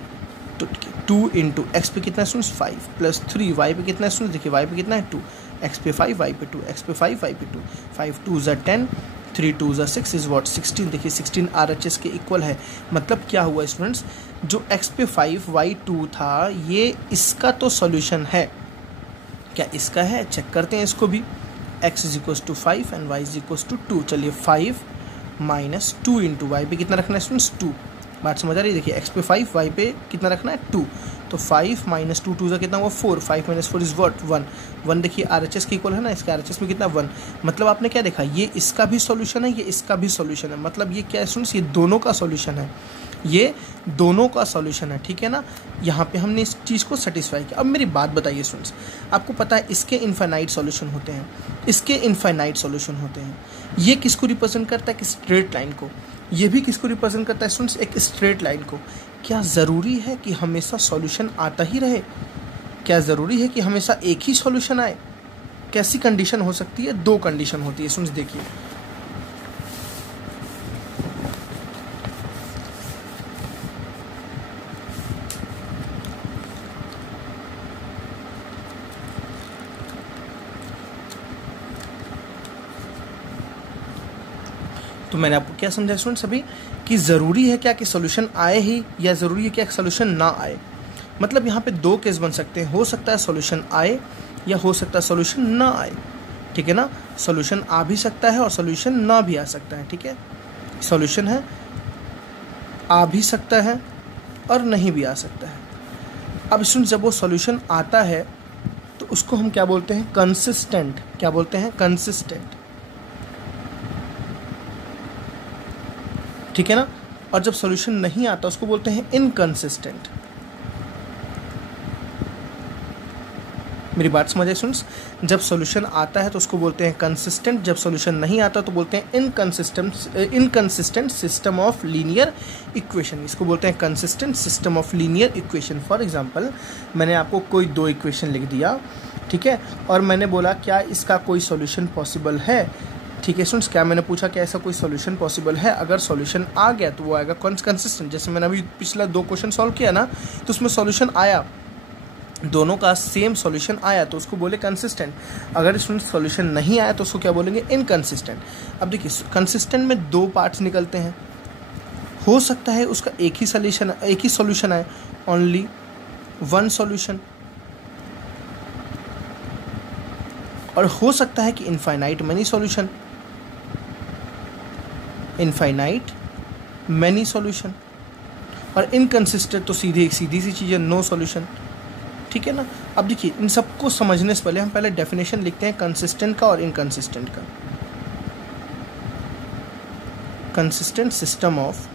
2 into x पे कितना स्टूडेंट्स 5 प्लस 3 वाई पे कितना स्टूडेंट्स, देखिए y पे कितना है 2, x पे 5 y पे 2, x पे 5 y पे 2, 5 2 ज़ा 10, 3 2 ज़ा 6 इज व्हाट 16। देखिए 16 RHS के इक्वल है। मतलब क्या हुआ स्टूडेंट्स, जो x पे 5 y 2 था ये इसका तो सॉल्यूशन है। क्या इसका है? चेक करते हैं इसको भी। x is equal to 5 and y is equal to 2। चलिए 5 माइनस 2 इंटू वाई पे कितना रखना है स्टूडेंट्स 2। बात समझ आ रही है? देखिए x पे 5 y पे कितना रखना है 2, तो 5 माइनस 2 2 ज़ा कितना हुआ 4, 5 माइनस 4 इज व्हाट 1। 1 देखिए RHS के इक्वल है ना, इसके RHS में कितना 1। मतलब आपने क्या देखा, ये इसका भी सॉल्यूशन है, ये इसका भी सॉल्यूशन है। मतलब ये क्या है स्टूडेंट्स, ये दोनों का सॉल्यूशन है, ये दोनों का सॉल्यूशन है। ठीक है ना, यहाँ पे हमने इस चीज़ को सेटिस्फाई किया। अब मेरी बात बताइए स्टूडेंट्स, आपको पता है इसके इनफाइनाइट सॉल्यूशन होते हैं, इसके इनफाइनाइट सॉल्यूशन होते हैं। ये किसको रिप्रेजेंट करता है? कि स्ट्रेट लाइन को। ये भी किसको रिप्रेजेंट करता है स्टूडेंट्स? एक स्ट्रेट लाइन को। क्या ज़रूरी है कि हमेशा सॉल्यूशन आता ही रहे? क्या ज़रूरी है कि हमेशा एक ही सॉल्यूशन आए? कैसी कंडीशन हो सकती है? दो कंडीशन होती है स्टूडेंट्स। देखिए तो मैंने आपको क्या समझा स्टूडेंट्स अभी, कि ज़रूरी है क्या कि सॉल्यूशन आए ही, या ज़रूरी है क्या सॉल्यूशन ना आए। मतलब यहाँ पे दो केस बन सकते हैं, हो सकता है सॉल्यूशन आए या हो सकता है सॉल्यूशन ना आए। ठीक है ना, सॉल्यूशन आ भी सकता है और सॉल्यूशन ना भी आ सकता है। ठीक है, सॉल्यूशन है, आ भी सकता है और नहीं भी आ सकता है। अब स्टूडेंट्स जब वो सॉल्यूशन आता है तो उसको हम क्या बोलते हैं? कंसिस्टेंट। क्या बोलते हैं? कंसिस्टेंट। ठीक है ना, और जब सॉल्यूशन नहीं आता उसको बोलते हैं इनकंसिस्टेंट। मेरी बात समझ आए स्टूडेंट्स? जब सॉल्यूशन आता है तो उसको बोलते हैं कंसिस्टेंट, जब सॉल्यूशन नहीं आता तो बोलते हैं inconsistent system of linear equation. इसको बोलते हैं consistent system of linear equation. For example, मैंने आपको कोई दो इक्वेशन लिख दिया, ठीक है, और मैंने बोला क्या इसका कोई सॉल्यूशन पॉसिबल है। ठीक है स्टूडेंट्स, क्या मैंने पूछा क्या ऐसा कोई सॉल्यूशन पॉसिबल है? अगर सॉल्यूशन आ गया तो वो आएगा कंसिस्टेंट। जैसे मैंने अभी पिछला दो क्वेश्चन सॉल्व किया ना, तो उसमें सॉल्यूशन आया, दोनों का सेम सॉल्यूशन आया तो उसको बोले कंसिस्टेंट। अगर स्टूडेंट सॉल्यूशन नहीं आया तो उसको क्या बोलेंगे? इनकंसिस्टेंट। अब देखिए कंसिस्टेंट में दो पार्ट्स निकलते हैं, हो सकता है उसका एक ही सॉल्यूशन आए, ओनली वन सॉल्यूशन, और हो सकता है कि infinite many solution, infinite many solution, और इनकंसिस्टेंट तो सीधी सी चीज़ है, नो सॉल्यूशन। ठीक है ना, अब देखिए इन सबको समझने से पहले हम पहले डेफिनेशन लिखते हैं कंसिस्टेंट का और इनकंसिस्टेंट का। Consistent system of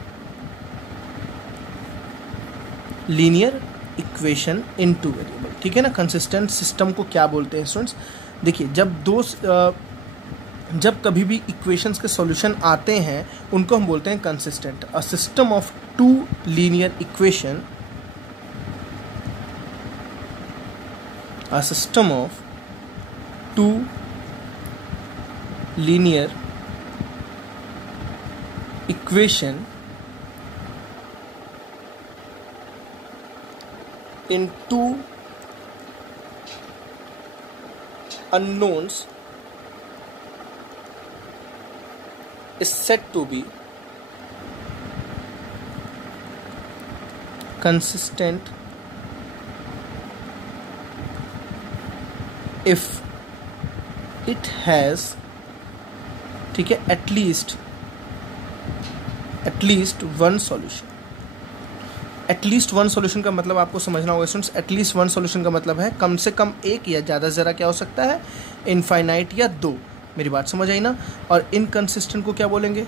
linear equation in two variable. ठीक है ना, कंसिस्टेंट सिस्टम को क्या बोलते हैं स्टूडेंट्स? देखिए जब कभी भी इक्वेशंस के सॉल्यूशन आते हैं उनको हम बोलते हैं consistent. A system of two linear equation, a system of two linear equation in two unknowns is said to be consistent if it has, ठीक है, at least one solution। At least one solution का मतलब आपको समझना होगा students, at least one solution का मतलब है कम से कम एक या ज़्यादा से ज़्यादा क्या हो सकता है, इनफाइनाइट या दो। मेरी बात समझ आई ना। और इनकंसिस्टेंट को क्या बोलेंगे,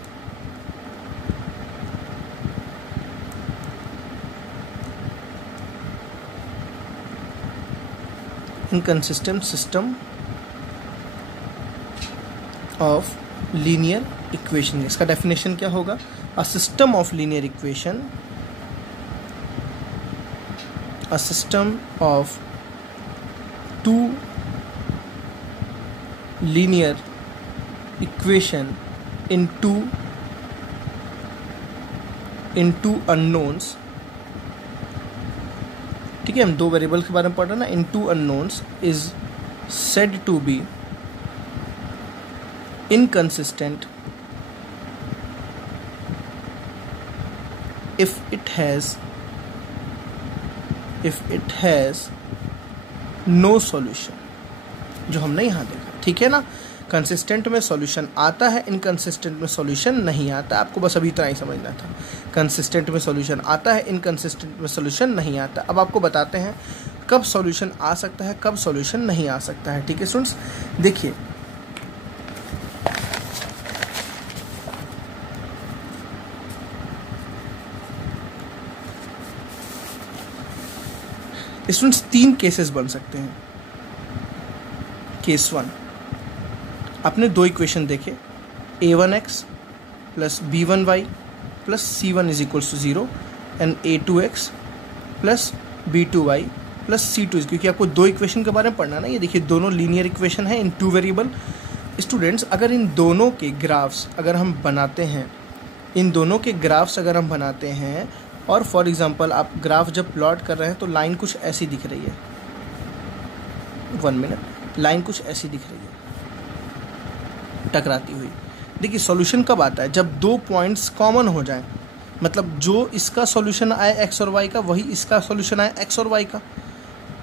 inconsistent system of linear equation. इसका डेफिनेशन क्या होगा, अ system of linear equation, a system of two linear equation in two unknowns। ठीक है, हम दो वेरिएबल के बारे में पढ़ रहे हैं ना, in two unknowns is said to be inconsistent if it has no solution, जो हमने यहाँ देखा। ठीक है ना, कंसिस्टेंट में सॉल्यूशन आता है, इनकंसिस्टेंट में सॉल्यूशन नहीं आता। आपको बस अभी इतना ही समझना था, कंसिस्टेंट में सॉल्यूशन आता है, इनकंसिस्टेंट में सॉल्यूशन नहीं आता। अब आपको बताते हैं कब सॉल्यूशन आ सकता है, कब सॉल्यूशन नहीं आ सकता है। ठीक है स्टूडेंट्स, देखिए स्टूडेंट्स तीन केसेस बन सकते हैं। केस वन, आपने दो इक्वेशन देखे, a1x plus b1y plus c1 is equals to 0 and a2x plus b2y plus c2, क्योंकि आपको दो इक्वेशन के बारे में पढ़ना ना। ये देखिए दोनों लीनियर इक्वेशन है इन टू वेरिएबल। स्टूडेंट्स अगर इन दोनों के ग्राफ्स अगर हम बनाते हैं, और फॉर एग्जांपल आप ग्राफ जब प्लॉट कर रहे हैं तो लाइन कुछ ऐसी दिख रही है, 1 मिनट, लाइन कुछ ऐसी दिख रही है टकराती हुई। देखिए सॉल्यूशन कब आता है, जब दो पॉइंट्स कॉमन हो जाएं, मतलब जो इसका सॉल्यूशन आए एक्स और वाई का, वही इसका सॉल्यूशन आए एक्स और वाई का।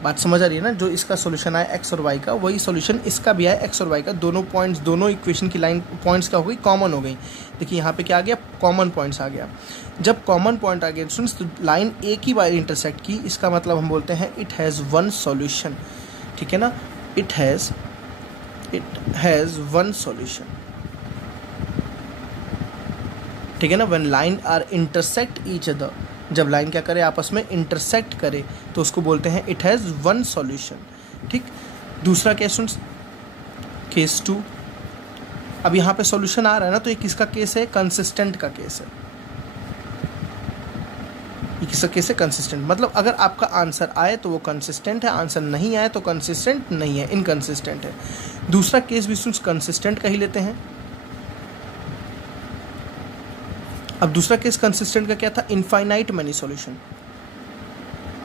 बात समझ आ रही है ना, जो इसका सॉल्यूशन आए एक्स और वाई का, वही सॉल्यूशन इसका भी आए एक्स और वाई का। दोनों पॉइंट्स, दोनों इक्वेशन की लाइन पॉइंट्स क्या हो गई, कॉमन हो गई। देखिए यहाँ पे क्या आ गया, कॉमन पॉइंट्स आ गया। जब कॉमन पॉइंट आ गया स्टूडेंट्स, तो लाइन एक ही बार इंटरसेक्ट की, इसका मतलब हम बोलते हैं इट हैज़ वन सॉल्यूशन। ठीक है ना, इट हैज़ वन सॉल्यूशन। ठीक है ना, when line are intersect each other, जब लाइन क्या करे, आपस में इंटरसेक्ट करे, तो उसको बोलते हैं इट हैज़ वन सॉल्यूशन। ठीक, दूसरा केस, केस 2। अब यहाँ पे सॉल्यूशन आ रहा है ना, तो ये किसका केस है, कंसिस्टेंट का केस है। ये किसका केस है, कंसिस्टेंट। मतलब अगर आपका आंसर आए तो वो कंसिस्टेंट है, आंसर नहीं आए तो कंसिस्टेंट नहीं है, इनकंसिस्टेंट है। दूसरा केस भी कंसिस्टेंट का ही लेते हैं। अब दूसरा केस कंसिस्टेंट का क्या था, infinite many solution.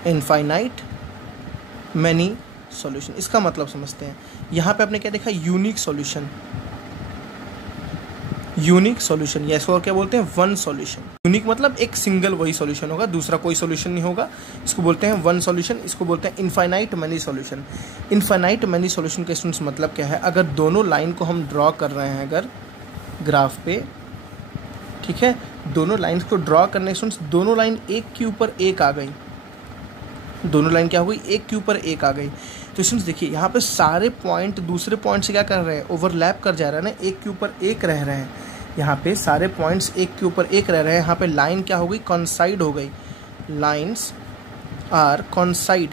Infinite many solution, इसका मतलब समझते हैं। यहाँ पे आपने क्या देखा, यूनिक सॉल्यूशन। यूनिक सॉल्यूशन, या इसको क्या बोलते हैं, वन सॉल्यूशन। यूनिक मतलब एक सिंगल वही सॉल्यूशन होगा, दूसरा कोई सॉल्यूशन नहीं होगा, इसको बोलते हैं वन सॉल्यूशन। इसको बोलते हैं infinite many solution. Infinite many solution का स्टूडेंट्स मतलब क्या है, अगर दोनों लाइन को हम ड्रॉ कर रहे हैं अगर ग्राफ पे, ठीक है, दोनों लाइन्स को ड्रॉ करने से दोनों लाइन एक के ऊपर एक आ गई, दोनों लाइन क्या हो गई, एक के ऊपर एक आ गई। तो स्टूडेंट्स देखिए यहाँ पे सारे पॉइंट दूसरे पॉइंट से क्या कर रहे हैं, ओवरलैप कर जा रहा है ना, एक के ऊपर एक रह रहे हैं। यहाँ पे सारे पॉइंट्स एक के ऊपर एक रह रहे हैं। यहाँ पे लाइन क्या हो गई, कॉन्साइड हो गई। Lines are coincide,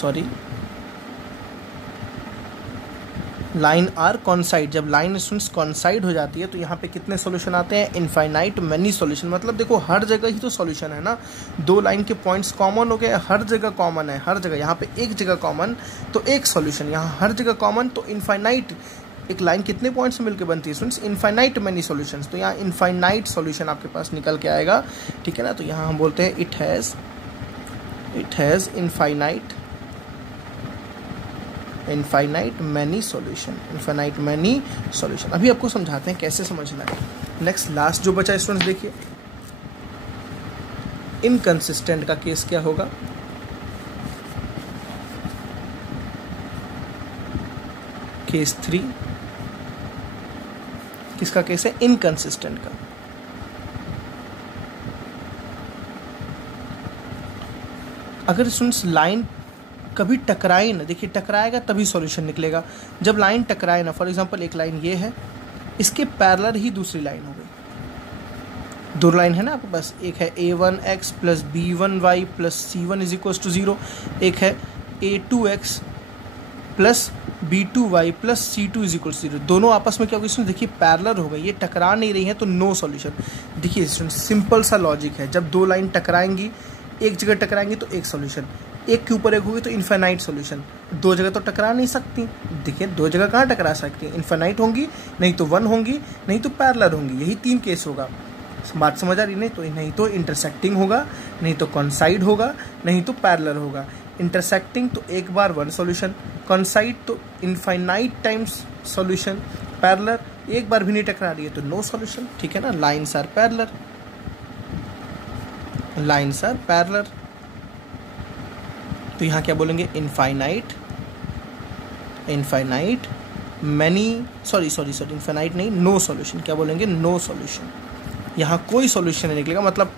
sorry, line are coincide. जब लाइन स्टूडेंट्स कॉन्साइड हो जाती है तो यहाँ पे कितने सॉल्यूशन आते हैं, इनफाइनाइट मैनी सॉल्यूशन। मतलब देखो हर जगह ही तो सॉल्यूशन है ना, दो लाइन के पॉइंट्स कॉमन हो गए, हर जगह कॉमन है, हर जगह। यहाँ पे एक जगह कॉमन तो एक सॉल्यूशन, यहाँ हर जगह कॉमन तो इनफाइनाइट। एक लाइन कितने पॉइंट से मिलकर बनती है स्टूडेंट्स, इनफाइनाइट मैनी सॉल्यूशंस। तो यहाँ इनफाइनाइट सॉल्यूशन आपके पास निकल के आएगा। ठीक है ना, तो यहाँ हम बोलते हैं it has infinite many solution, infinite many solution. अभी आपको समझाते हैं कैसे समझना है। नेक्स्ट लास्ट जो बचा स्टूडेंट्स देखिए, इनकंसिस्टेंट का केस क्या होगा, केस 3। किसका केस है, इनकंसिस्टेंट का। अगर स्टूडेंट्स लाइन कभी टकराए ना, देखिए टकराएगा तभी सॉल्यूशन निकलेगा। जब लाइन टकराए ना, फॉर एग्जांपल एक लाइन ये है, इसके पैरेलल ही दूसरी लाइन हो गई। दो लाइन है ना आपके पास, एक है a1x plus b1y plus c1 is equal to 0, एक है a2x plus b2y plus c2 is equal to 0। दोनों आपस में क्या होगी स्टूडेंट, देखिए पैरेलल हो गई, ये टकरा नहीं रही है तो नो सॉल्यूशन। देखिए स्टूडेंट सिंपल सा लॉजिक है, जब दो लाइन टकराएंगी, एक जगह टकराएंगी तो एक सॉल्यूशन, एक के ऊपर एक होगी तो इन्फिनाइट सॉल्यूशन। दो जगह तो टकरा नहीं सकती, देखिए दो जगह कहाँ टकरा सकती हैं, इन्फिनाइट होंगी, नहीं तो वन होंगी, नहीं तो पैरेलल होंगी, यही तीन केस होगा। बात समझ आ रही? नहीं तो इंटरसेक्टिंग होगा, नहीं तो कॉन्साइड होगा, नहीं तो पैरेलल होगा। इंटरसेक्टिंग तो एक बार वन सॉल्यूशन, कॉन्साइड तो इन्फिनाइट टाइम्स सॉल्यूशन, पैरेलल एक बार भी नहीं टकरा रही है तो नो सॉल्यूशन। ठीक है ना, lines are parallel, lines are parallel. तो यहाँ क्या बोलेंगे, infinite, infinite many, sorry infinite नहीं, नो सॉल्यूशन। क्या बोलेंगे, नो सॉल्यूशन। यहाँ कोई सॉल्यूशन नहीं निकलेगा, मतलब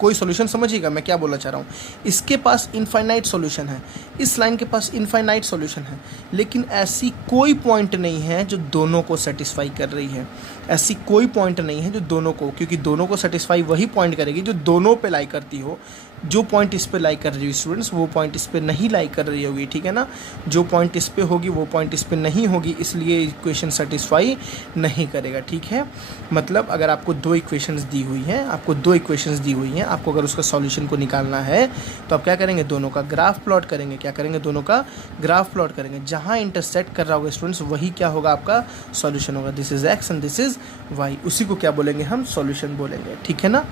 कोई सॉल्यूशन, समझिएगा मैं क्या बोलना चाह रहा हूँ। इसके पास इनफाइनाइट सॉल्यूशन है, इस लाइन के पास इनफाइनाइट सॉल्यूशन है, लेकिन ऐसी कोई पॉइंट नहीं है जो दोनों को सेटिस्फाई कर रही है। ऐसी कोई पॉइंट नहीं है जो दोनों को, क्योंकि दोनों को सेटिस्फाई वही पॉइंट करेगी जो दोनों पे लाई करती हो। जो पॉइंट इस पे लाई कर रही हो स्टूडेंट्स, वो पॉइंट इस पे नहीं लाई कर रही होगी। ठीक है ना, जो पॉइंट इस पे होगी वो पॉइंट इस पे नहीं होगी, इसलिए इक्वेशन सेटिस्फाई नहीं करेगा। ठीक है, मतलब अगर आपको दो इक्वेशंस दी हुई हैं, आपको अगर उसका सॉल्यूशन को निकालना है तो आप क्या करेंगे, दोनों का ग्राफ प्लॉट करेंगे। क्या करेंगे, दोनों का ग्राफ प्लॉट करेंगे। जहाँ इंटरसेक्ट कर रहा होगा स्टूडेंट्स, वही क्या होगा, आपका सॉल्यूशन होगा। This is x and this is y, उसी को क्या बोलेंगे, हम सॉल्यूशन बोलेंगे। ठीक है ना,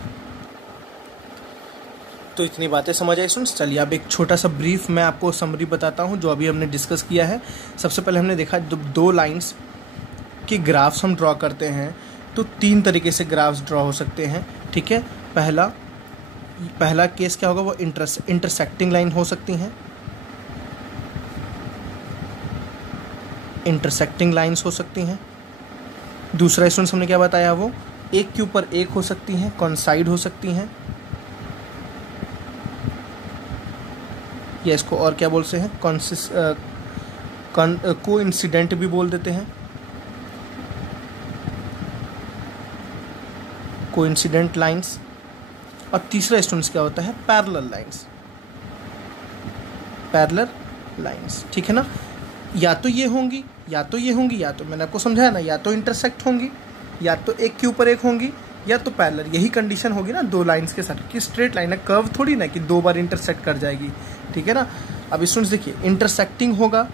तो इतनी बातें समझ आई स्टूडेंट्स। चलिए अब एक छोटा सा ब्रीफ मैं आपको समरी बताता हूँ जो अभी हमने डिस्कस किया है। सबसे पहले हमने देखा दो लाइंस के ग्राफ्स हम ड्रॉ करते हैं तो तीन तरीके से ग्राफ्स ड्रॉ हो सकते हैं। ठीक है, पहला केस क्या होगा, वो इंटरसेक्टिंग लाइन हो सकती हैं, इंटरसेक्टिंग लाइंस हो सकती हैं। दूसरा स्टूडेंट्स हमने क्या बताया, वो एक के ऊपर एक हो सकती हैं, कॉन्साइड हो सकती हैं, या इसको और क्या बोलते हैं, कोइंसिडेंट भी बोल देते हैं, कोइंसिडेंट लाइंस। और तीसरा स्टूडेंट्स क्या होता है, पैरेलल लाइंस, पैरेलल लाइंस। ठीक है ना, या तो ये होंगी, या तो ये होंगी, या तो मैंने आपको समझाया ना, या तो इंटरसेक्ट होंगी, या तो एक के ऊपर एक होंगी, या तो पैरेलल। यही कंडीशन होगी ना दो लाइंस के साथ, कि स्ट्रेट लाइन है, कर्व थोड़ी ना कि दो बार इंटरसेक्ट कर जाएगी। ठीक है ना, अब स्टूडेंट्स देखिए इंटरसेक्टिंग होगा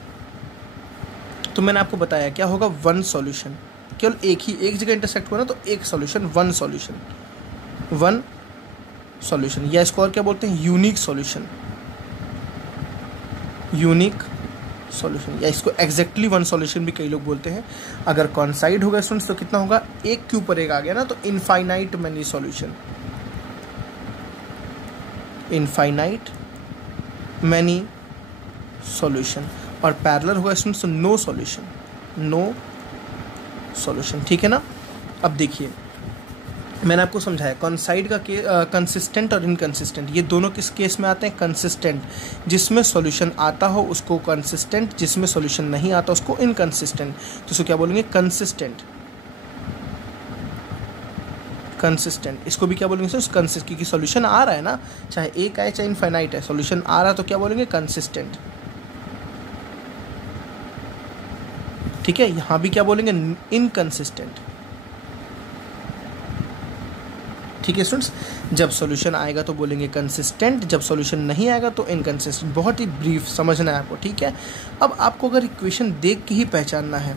तो मैंने आपको बताया क्या होगा, वन सॉल्यूशन। केवल एक जगह इंटरसेक्ट हुआ ना तो एक solution, one solution, one solution. या इसको और क्या बोलते हैं, यूनिक सॉल्यूशन, यूनिक सॉल्यूशन, या इसको एग्जैक्टली वन सॉल्यूशन भी कई लोग बोलते हैं। अगर कॉन्साइड होगा स्टूडेंट्स तो कितना होगा, एक के ऊपर एक आ गया ना तो infinite many solution, infinite many solution. और पैरेलल होगा स्टूडेंट्स तो नो सॉल्यूशन, नो सॉल्यूशन। ठीक है ना, अब देखिए मैंने आपको समझाया कॉन्साइड का कंसिस्टेंट और इनकंसिस्टेंट, ये दोनों किस केस में आते हैं, कंसिस्टेंट। जिसमें सॉल्यूशन आता हो उसको कंसिस्टेंट, जिसमें सॉल्यूशन नहीं आता उसको इनकंसिस्टेंट। तो उसको क्या बोलेंगे, कंसिस्टेंट, कंसिस्टेंट। इसको भी क्या बोलेंगे, कंसिस्ट, क्योंकि सॉल्यूशन आ रहा है ना, चाहे एक आए चाहे इनफाइनाइट है, सॉल्यूशन आ रहा है तो क्या बोलेंगे, कंसिस्टेंट। ठीक है, यहाँ भी क्या बोलेंगे, इनकंसिस्टेंट। ठीक है स्टूडेंट्स, जब सॉल्यूशन आएगा तो बोलेंगे कंसिस्टेंट, जब सॉल्यूशन नहीं आएगा तो इनकंसिस्टेंट। बहुत ही ब्रीफ समझना है आपको। ठीक है, अब आपको अगर इक्वेशन देख के ही पहचानना है,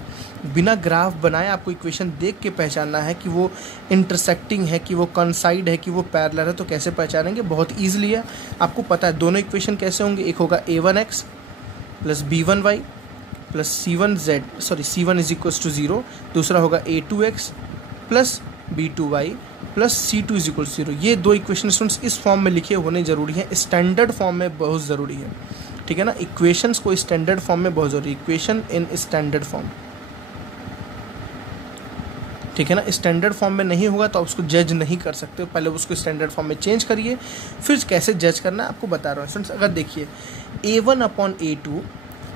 बिना ग्राफ बनाए आपको इक्वेशन देख के पहचानना है कि वो इंटरसेक्टिंग है, कि वो कॉन्साइड है, कि वो पैरेलल है, तो कैसे पहचानेंगे, बहुत ईजिली है। आपको पता है दोनों इक्वेशन कैसे होंगे, एक होगा a1x plus b1y plus c1 is equal to 0, दूसरा होगा a2x plus b2y plus c2 is equal to 0। ये दो इक्वेशन स्टूडेंट्स इस फॉर्म में लिखे होने जरूरी है, स्टैंडर्ड फॉर्म में बहुत ज़रूरी है। ठीक है ना, इक्वेशंस को स्टैंडर्ड फॉर्म में बहुत ज़रूरी है, इक्वेशन इन स्टैंडर्ड फॉर्म। ठीक है ना। स्टैंडर्ड फॉर्म में नहीं होगा तो आप उसको जज नहीं कर सकते, पहले उसको स्टैंडर्ड फॉर्म में चेंज करिए, फिर कैसे जज करना है आपको बता रहा हूँ स्टूडेंट्स। अगर देखिए A1/A2,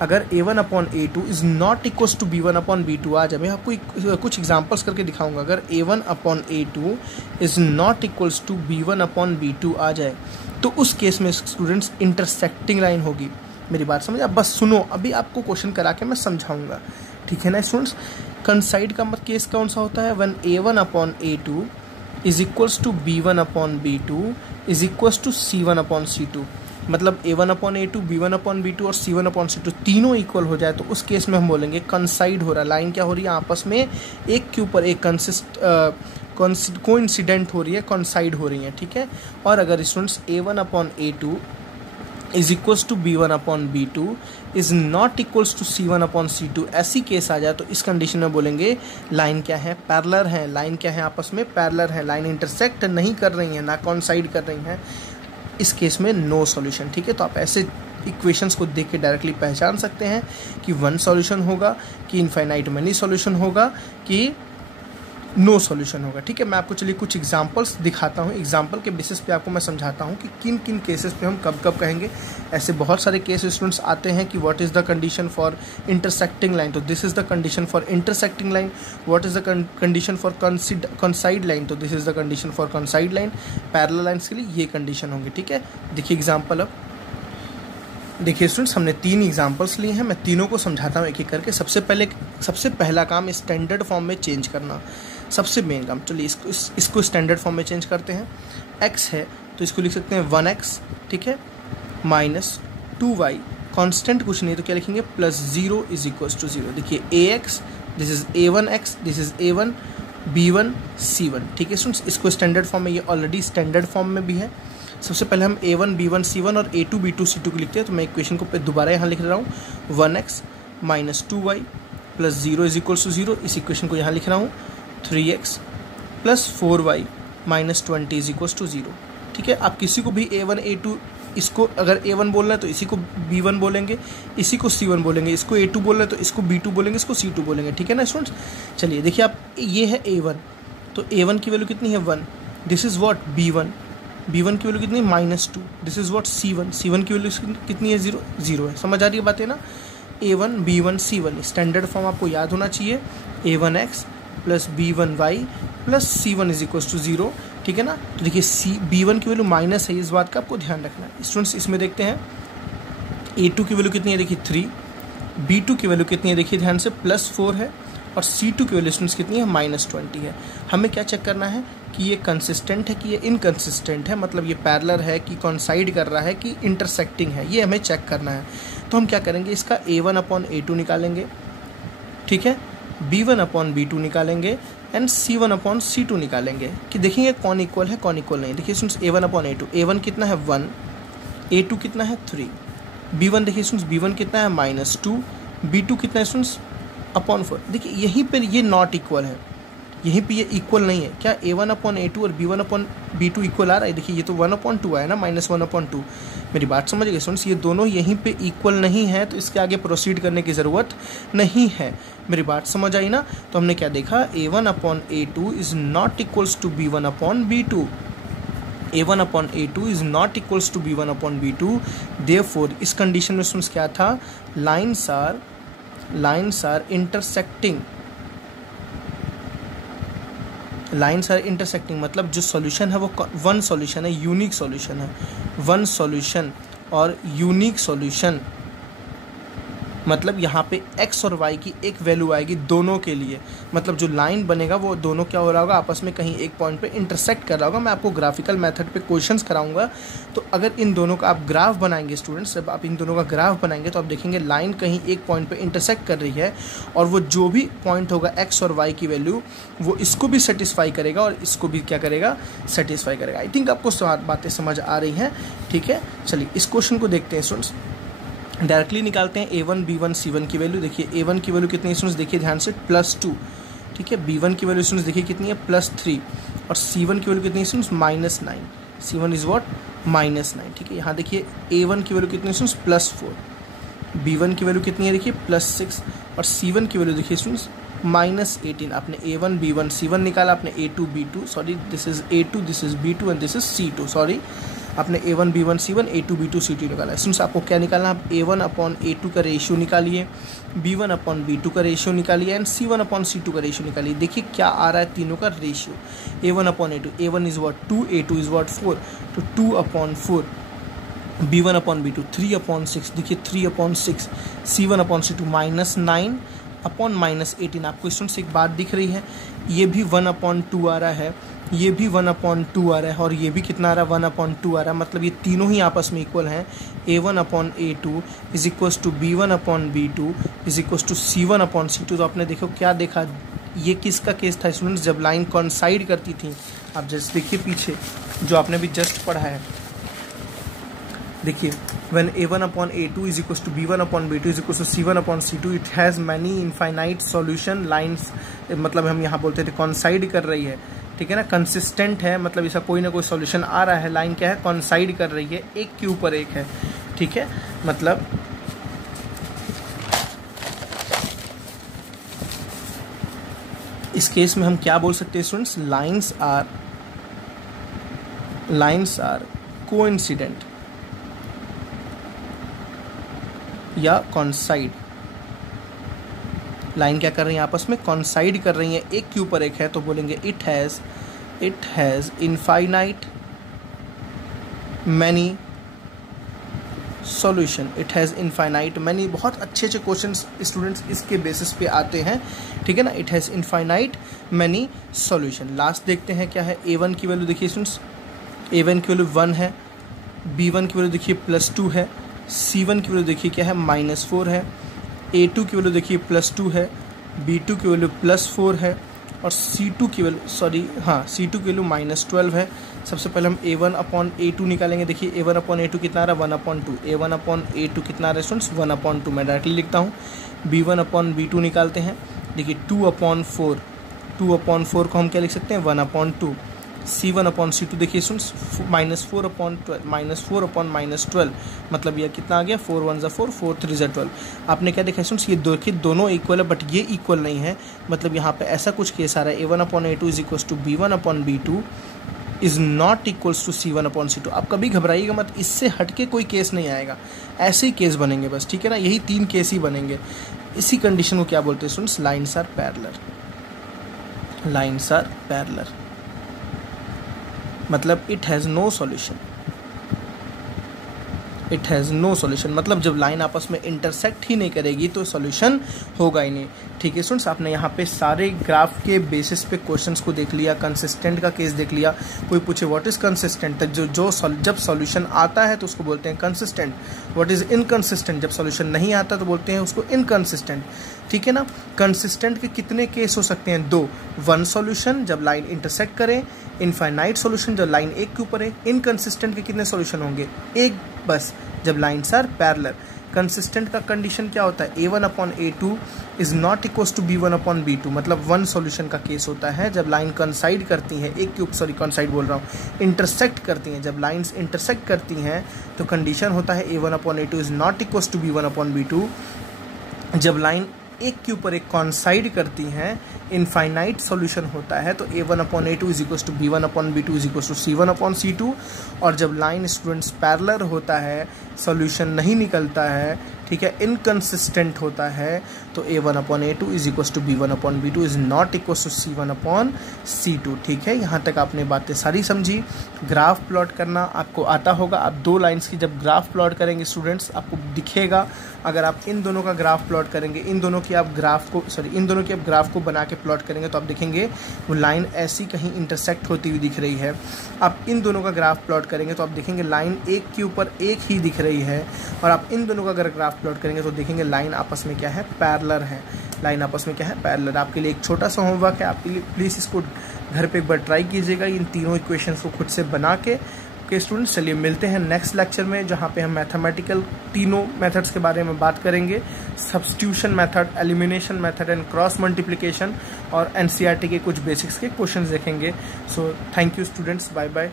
अगर A1/A2 is not equals to B1/B2 आ जाए, मैं आपको कुछ एग्जांपल्स करके दिखाऊंगा। अगर A1/A2 is not equals to B1/B2 आ जाए तो उस केस में स्टूडेंट्स इंटरसेक्टिंग लाइन होगी। मेरी बात समझ, आप बस सुनो, अभी आपको क्वेश्चन करा के मैं समझाऊंगा, ठीक है ना स्टूडेंट्स। कंसाइड का केस कौन सा होता है? When A1/A2 is equals to B1/B2 is equals to C1/C2, मतलब A1/A2, B1/B2 और C1/C2 तीनों इक्वल हो जाए तो उस केस में हम बोलेंगे कंसाइड हो रहा है, लाइन क्या हो रही है, आपस में एक के ऊपर एक कोइंसिडेंट हो रही है, कंसाइड हो रही है, ठीक है। और अगर students A1/A2 is equals to B1/B2 is not equals to C1/C2, ऐसी केस आ जाए तो इस कंडीशन में बोलेंगे लाइन क्या है, पैरेलल है। लाइन क्या है, आपस में पैरेलल है, लाइन इंटरसेक्ट नहीं कर रही है, ना कॉन्साइड कर रही हैं। इस केस में नो सॉल्यूशन, ठीक है। तो आप ऐसे इक्वेशंस को देख के डायरेक्टली पहचान सकते हैं कि वन सॉल्यूशन होगा, कि इनफाइनाइट मनी सॉल्यूशन होगा, कि नो सॉल्यूशन होगा, ठीक है। मैं आपको चलिए कुछ एग्जांपल्स दिखाता हूँ, एग्जांपल के बेसिस पे आपको मैं समझाता हूँ कि किन किन केसेस पे हम कब कब कहेंगे। ऐसे बहुत सारे केस स्टूडेंट्स आते हैं कि what is the condition for intersecting line, तो this is the condition for intersecting line. What is the condition for coincide line, तो this is the condition for coincide line. Parallel lines के लिए ये condition होंगी, ठीक है। देखिए example, अब देखिए स्टूडेंट्स हमने 3 एग्जांपल्स लिए हैं, मैं तीनों को समझाता हूँ एक एक करके। सबसे पहला काम स्टैंडर्ड फॉर्म में चेंज करना, सबसे मेन काम। चलिए इसको स्टैंडर्ड फॉर्म में चेंज करते हैं। x है तो इसको लिख सकते हैं 1x, ठीक है, माइनस 2y, कांस्टेंट कुछ नहीं तो क्या लिखेंगे, प्लस 0 इज इक्वल्स टू 0। देखिए ax, this is A1x, this is A1 B1 C1, ठीक है स्टूडेंट्स। इसको स्टैंडर्ड फॉर्म में, ये ऑलरेडी स्टैंडर्ड फॉर्म में भी है। सबसे पहले हम A1 B1 C1 और A2 B2 C2 को लिखते हैं, तो मैं इक्वेशन को दोबारा यहाँ लिख रहा हूँ। 1x minus 2y plus 0 is equals to 0, इस इक्वेशन को यहाँ लिख रहा हूँ। 3x plus 4y minus 20 is equals to 0, ठीक है। आप किसी को भी A1 A2, इसको अगर A1 बोलना है तो इसी को B1 बोलेंगे, इसी को C1 बोलेंगे, इसको A2 बोलना है तो इसको B2 बोलेंगे, इसको C2 बोलेंगे, ठीक है ना स्टूडेंट्स। चलिए देखिए, आप ये है A1, तो A1 की वैल्यू कितनी है 1, this is what B1, B1 की वैल्यू कितनी है -2, this is what C1, C1 की वैल्यू कितनी है 0 है। समझ आ रही है बातें ना। A1 B1 C1 standard form आपको याद होना चाहिए, A1x plus B1y plus C1 is equals to 0, ठीक है ना। तो देखिए B1 की वैल्यू माइनस है, इस बात का आपको ध्यान रखना है स्टूडेंट्स। इसमें देखते हैं A2 की वैल्यू कितनी है, देखिए 3, B2 की वैल्यू कितनी है, देखिए ध्यान से +4 है, और C2 की वैल्यू स्टूडेंट्स कितनी है, -20 है। हमें क्या चेक करना है कि ये कंसिस्टेंट है कि ये इनकंसिस्टेंट है, मतलब ये पैरेलल है कि कॉन्साइड कर रहा है कि इंटरसेक्टिंग है, ये हमें चेक करना है। तो हम क्या करेंगे, इसका A1/A2 निकालेंगे, ठीक है, B1/B2 निकालेंगे एंड C1/C2 निकालेंगे कि देखेंगे कौन इक्वल है कौन इक्वल नहीं। देखिए स्टूडेंट्स A1/A2, A1 कितना है 1, A2 कितना है 3, B1 देखिए स्टूडेंट्स B1 कितना है -2, B2 कितना है स्टूडेंट्स /4। देखिए यहीं पर ये नॉट इक्वल है, यहीं पे ये इक्वल नहीं है। क्या A1/A2 और B1/B2 इक्वल आ रहा है? देखिए ये तो 1/2 आया ना, -1/2। मेरी बात समझ गए स्टूडेंट्स, ये दोनों यहीं पे इक्वल नहीं है, तो इसके आगे प्रोसीड करने की ज़रूरत नहीं है। मेरी बात समझ आई ना। तो हमने क्या देखा, A1/A2 is not equals to B1/B2, A1/A2 is not equals to B1/B2। Therefore इस कंडीशन में स्टूडेंट्स क्या था, lines are intersecting, lines are intersecting, मतलब जो सॉल्यूशन है वो वन सॉल्यूशन है, यूनिक सॉल्यूशन है। वन सॉल्यूशन और यूनिक सॉल्यूशन मतलब यहाँ पे x और y की एक वैल्यू आएगी दोनों के लिए, मतलब जो लाइन बनेगा वो दोनों क्या हो रहा होगा, आपस में कहीं एक पॉइंट पे इंटरसेक्ट कर रहा होगा। मैं आपको ग्राफिकल मेथड पे क्वेश्चंस कराऊंगा, तो अगर इन दोनों का आप ग्राफ बनाएंगे स्टूडेंट्स, जब आप इन दोनों का ग्राफ बनाएंगे तो आप देखेंगे लाइन कहीं एक पॉइंट पे इंटरसेक्ट कर रही है, और वो जो भी पॉइंट होगा x और y की वैल्यू वो इसको भी सेटिस्फाई करेगा और इसको भी क्या करेगा, सेटिस्फाई करेगा। आई थिंक आपको बातें समझ आ रही हैं, ठीक है। चलिए इस क्वेश्चन को देखते हैं स्टूडेंट्स, डायरेक्टली निकालते हैं A1 B1 C1 की वैल्यू। देखिए A1 की वैल्यू कितनी है स्टूडेंट्स, देखिए ध्यान से +2, ठीक है। B1 की वैल्यू स्टूडेंट्स देखिए कितनी है +3, और C1 की वैल्यू कितनी है स्टूडेंट्स -9, C1 इज व्हाट -9, ठीक है। यहाँ देखिए A1 की वैल्यू कितनी है स्टूडेंट्स +4, B1 की वैल्यू कितनी है देखिए +6, और C1 की वैल्यू देखिए स्टूडेंट्स -18। आपने A1 B1 C1 निकाला, आपने A2 B2, sorry this is A2, this is B2 and this is C2, sorry आपने A1 B1 C1 A2 B2 C2 निकाला। इसमें आपको क्या निकालना है, आप A1 अपॉन A2 का रेशियो निकालिए, B1 अपॉन B2 का रेशियो निकालिए एंड C1 अपॉन C2 का रेशियो निकालिए। देखिए क्या आ रहा है तीनों का ratio, A1 upon A2, A1 is what 2, A2 is what 4, तो 2 upon 4, B1 upon B2 3 upon 6, देखिए 3 upon 6, C1 upon C2 -9 upon -18। आपको इसमें से एक बात दिख रही है, ये भी 1/2 आ रहा है, ये भी 1/2 आ रहा है और ये भी कितना आ रहा है, 1/2 आ रहा है। मतलब ये तीनों ही आपस में इक्वल हैं। A1 upon A2 is equals to B1 upon B2 is equals to C1 upon C2। तो आपने देखो क्या देखा, ये किसका केस था स्टूडेंट्स, जब लाइन कॉन्साइड करती थी। आप जस्ट देखिए पीछे जो आपने भी जस्ट पढ़ा है, देखिए when A1 upon A2 is equals to B1 upon B2 is equals to C1 upon C2 it has many infinite solution lines। मतलब हम यहाँ बोलते थे कॉन्साइड कर रही है, ठीक है ना, कंसिस्टेंट है, मतलब इसका कोई ना कोई सॉल्यूशन आ रहा है। लाइन क्या है, कॉन्साइड कर रही है, एक के ऊपर एक है, ठीक है। मतलब इस केस में हम क्या बोल सकते हैं स्टूडेंट्स, लाइन्स आर कोइंसिडेंट या कॉन्साइड। लाइन क्या कर रही है, आपस में कॉन्साइड कर रही है, एक के ऊपर एक है, तो बोलेंगे it has infinite many solution. It has infinite many, बहुत अच्छे अच्छे क्वेश्चन स्टूडेंट्स इसके बेसिस पे आते हैं, ठीक है ना। It has infinite many solution. Last देखते हैं क्या है, A1 की वैल्यू देखिए स्टूडेंट्स, A1 की वैल्यू 1 है, B1 की वैल्यू देखिए +2 है, C1 की वैल्यू देखिए क्या है -4 है, A2 की वैल्यू देखिए +2 है, B2 की वैल्यू +4 है और C2 की वैल्यू C2 की वैल्यू -12 है। सबसे पहले हम A1 अपॉन A2 निकालेंगे। देखिए A1 अपॉन A2 कितना आ रहा है, 1/2। A1 अपॉन A2 कितना आ रहा है स्टूडेंट्स, 1/2। मैं डायरेक्टली लिखता हूँ। B1 अपॉन B2 निकालते हैं, देखिए 2/4, 2/4 को हम क्या लिख सकते हैं, 1/2। C1 अपॉन C2 देखिए स्टूडेंट्स -4 अपॉन -12, मतलब ये कितना आ गया, 4 1 ज़ा 4, 4 3 ज़ा 12। आपने क्या देखा स्टूडेंट्स, ये दोनों इक्वल है बट ये इक्वल नहीं है। मतलब यहाँ पे ऐसा कुछ केस आ रहा है, A1 upon A2 is equals to B1 upon B2 is not equals to C1 upon C2। आप कभी घबराइएगा मत, इससे हटके कोई केस नहीं आएगा, ऐसे ही केस बनेंगे बस, ठीक है ना। यही 3 केस ही बनेंगे। इसी कंडीशन को क्या बोलते हैं students, lines are parallel. Lines are parallel मतलब it has no solution. It has no solution मतलब जब लाइन आपस में इंटरसेक्ट ही नहीं करेगी तो सॉल्यूशन होगा ही नहीं, ठीक है स्टूडेंट्स। आपने यहाँ पे सारे ग्राफ के बेसिस पे क्वेश्चंस को देख लिया, कंसिस्टेंट का केस देख लिया। कोई पूछे व्हाट इज़ कंसिस्टेंट, तो जब सॉल्यूशन आता है तो उसको बोलते हैं कंसिस्टेंट। व्हाट इज़ इनकंसिस्टेंट, जब सॉल्यूशन नहीं आता तो बोलते हैं उसको इनकंसिस्टेंट, ठीक है ना। कंसिस्टेंट के कितने केस हो सकते हैं, 2। 1 सॉल्यूशन जब लाइन इंटरसेक्ट करे, इनफाइनाइट सॉल्यूशन जब लाइन एक के ऊपर है। इनकंसिस्टेंट के कितने सॉल्यूशन होंगे, एक बस, जब लाइन्स आर पैरेलल। कंसिस्टेंट का कंडीशन क्या होता है, A1 upon A2 is not equals to B1 upon B2, मतलब 1 सॉल्यूशन का केस होता है जब लाइन कंसाइड करती हैं, एक के ऊपर, सॉरी कंसाइड बोल रहा हूँ, इंटरसेक्ट करती हैं। जब लाइन्स इंटरसेक्ट करती हैं तो कंडीशन होता है A1 upon A2 is not equals to B1 upon B2। जब लाइन एक के ऊपर एक कॉन्साइड करती हैं, इनफाइनाइट सॉल्यूशन होता है, तो A1 upon A2 is equals to B1 upon B2 is equals to C1 upon C2। और जब लाइन स्टूडेंट्स पैरेलल होता है, सॉल्यूशन नहीं निकलता है, ठीक है, इनकंसिस्टेंट होता है, तो A1 upon A2 is equals to B1 upon B2 is not equals to C1 upon C2, ठीक है। यहाँ तक आपने बातें सारी समझी। ग्राफ प्लॉट करना आपको आता होगा। आप 2 लाइन्स की जब ग्राफ प्लॉट करेंगे स्टूडेंट्स, आपको दिखेगा। अगर आप इन दोनों का ग्राफ प्लॉट करेंगे, इन दोनों की आप ग्राफ को बना के प्लॉट करेंगे तो आप देखेंगे वो लाइन ऐसी कहीं इंटरसेक्ट होती हुई दिख रही है। आप इन दोनों का ग्राफ प्लॉट करेंगे तो आप देखेंगे लाइन एक के ऊपर एक ही दिख रही है। और आप इन दोनों का अगर ग्राफ प्लॉट करेंगे तो देखेंगे लाइन आपस में क्या है, पैरेलल है। लाइन आपस में क्या है, पैरेलल। आपके लिए एक छोटा सा होमवर्क है, आपके लिए प्लीज़ इसको घर पे एक बार ट्राई कीजिएगा, इन तीनों इक्वेशंस को खुद से बना के। ओके स्टूडेंट्स, चलिए मिलते हैं नेक्स्ट लेक्चर में, जहाँ पे हम मैथमेटिकल तीनों मेथड्स के बारे में बात करेंगे। Substitution method, elimination method and cross multiplication, और NCERT के कुछ बेसिक्स के क्वेश्चंस देखेंगे। So thank you students, bye bye.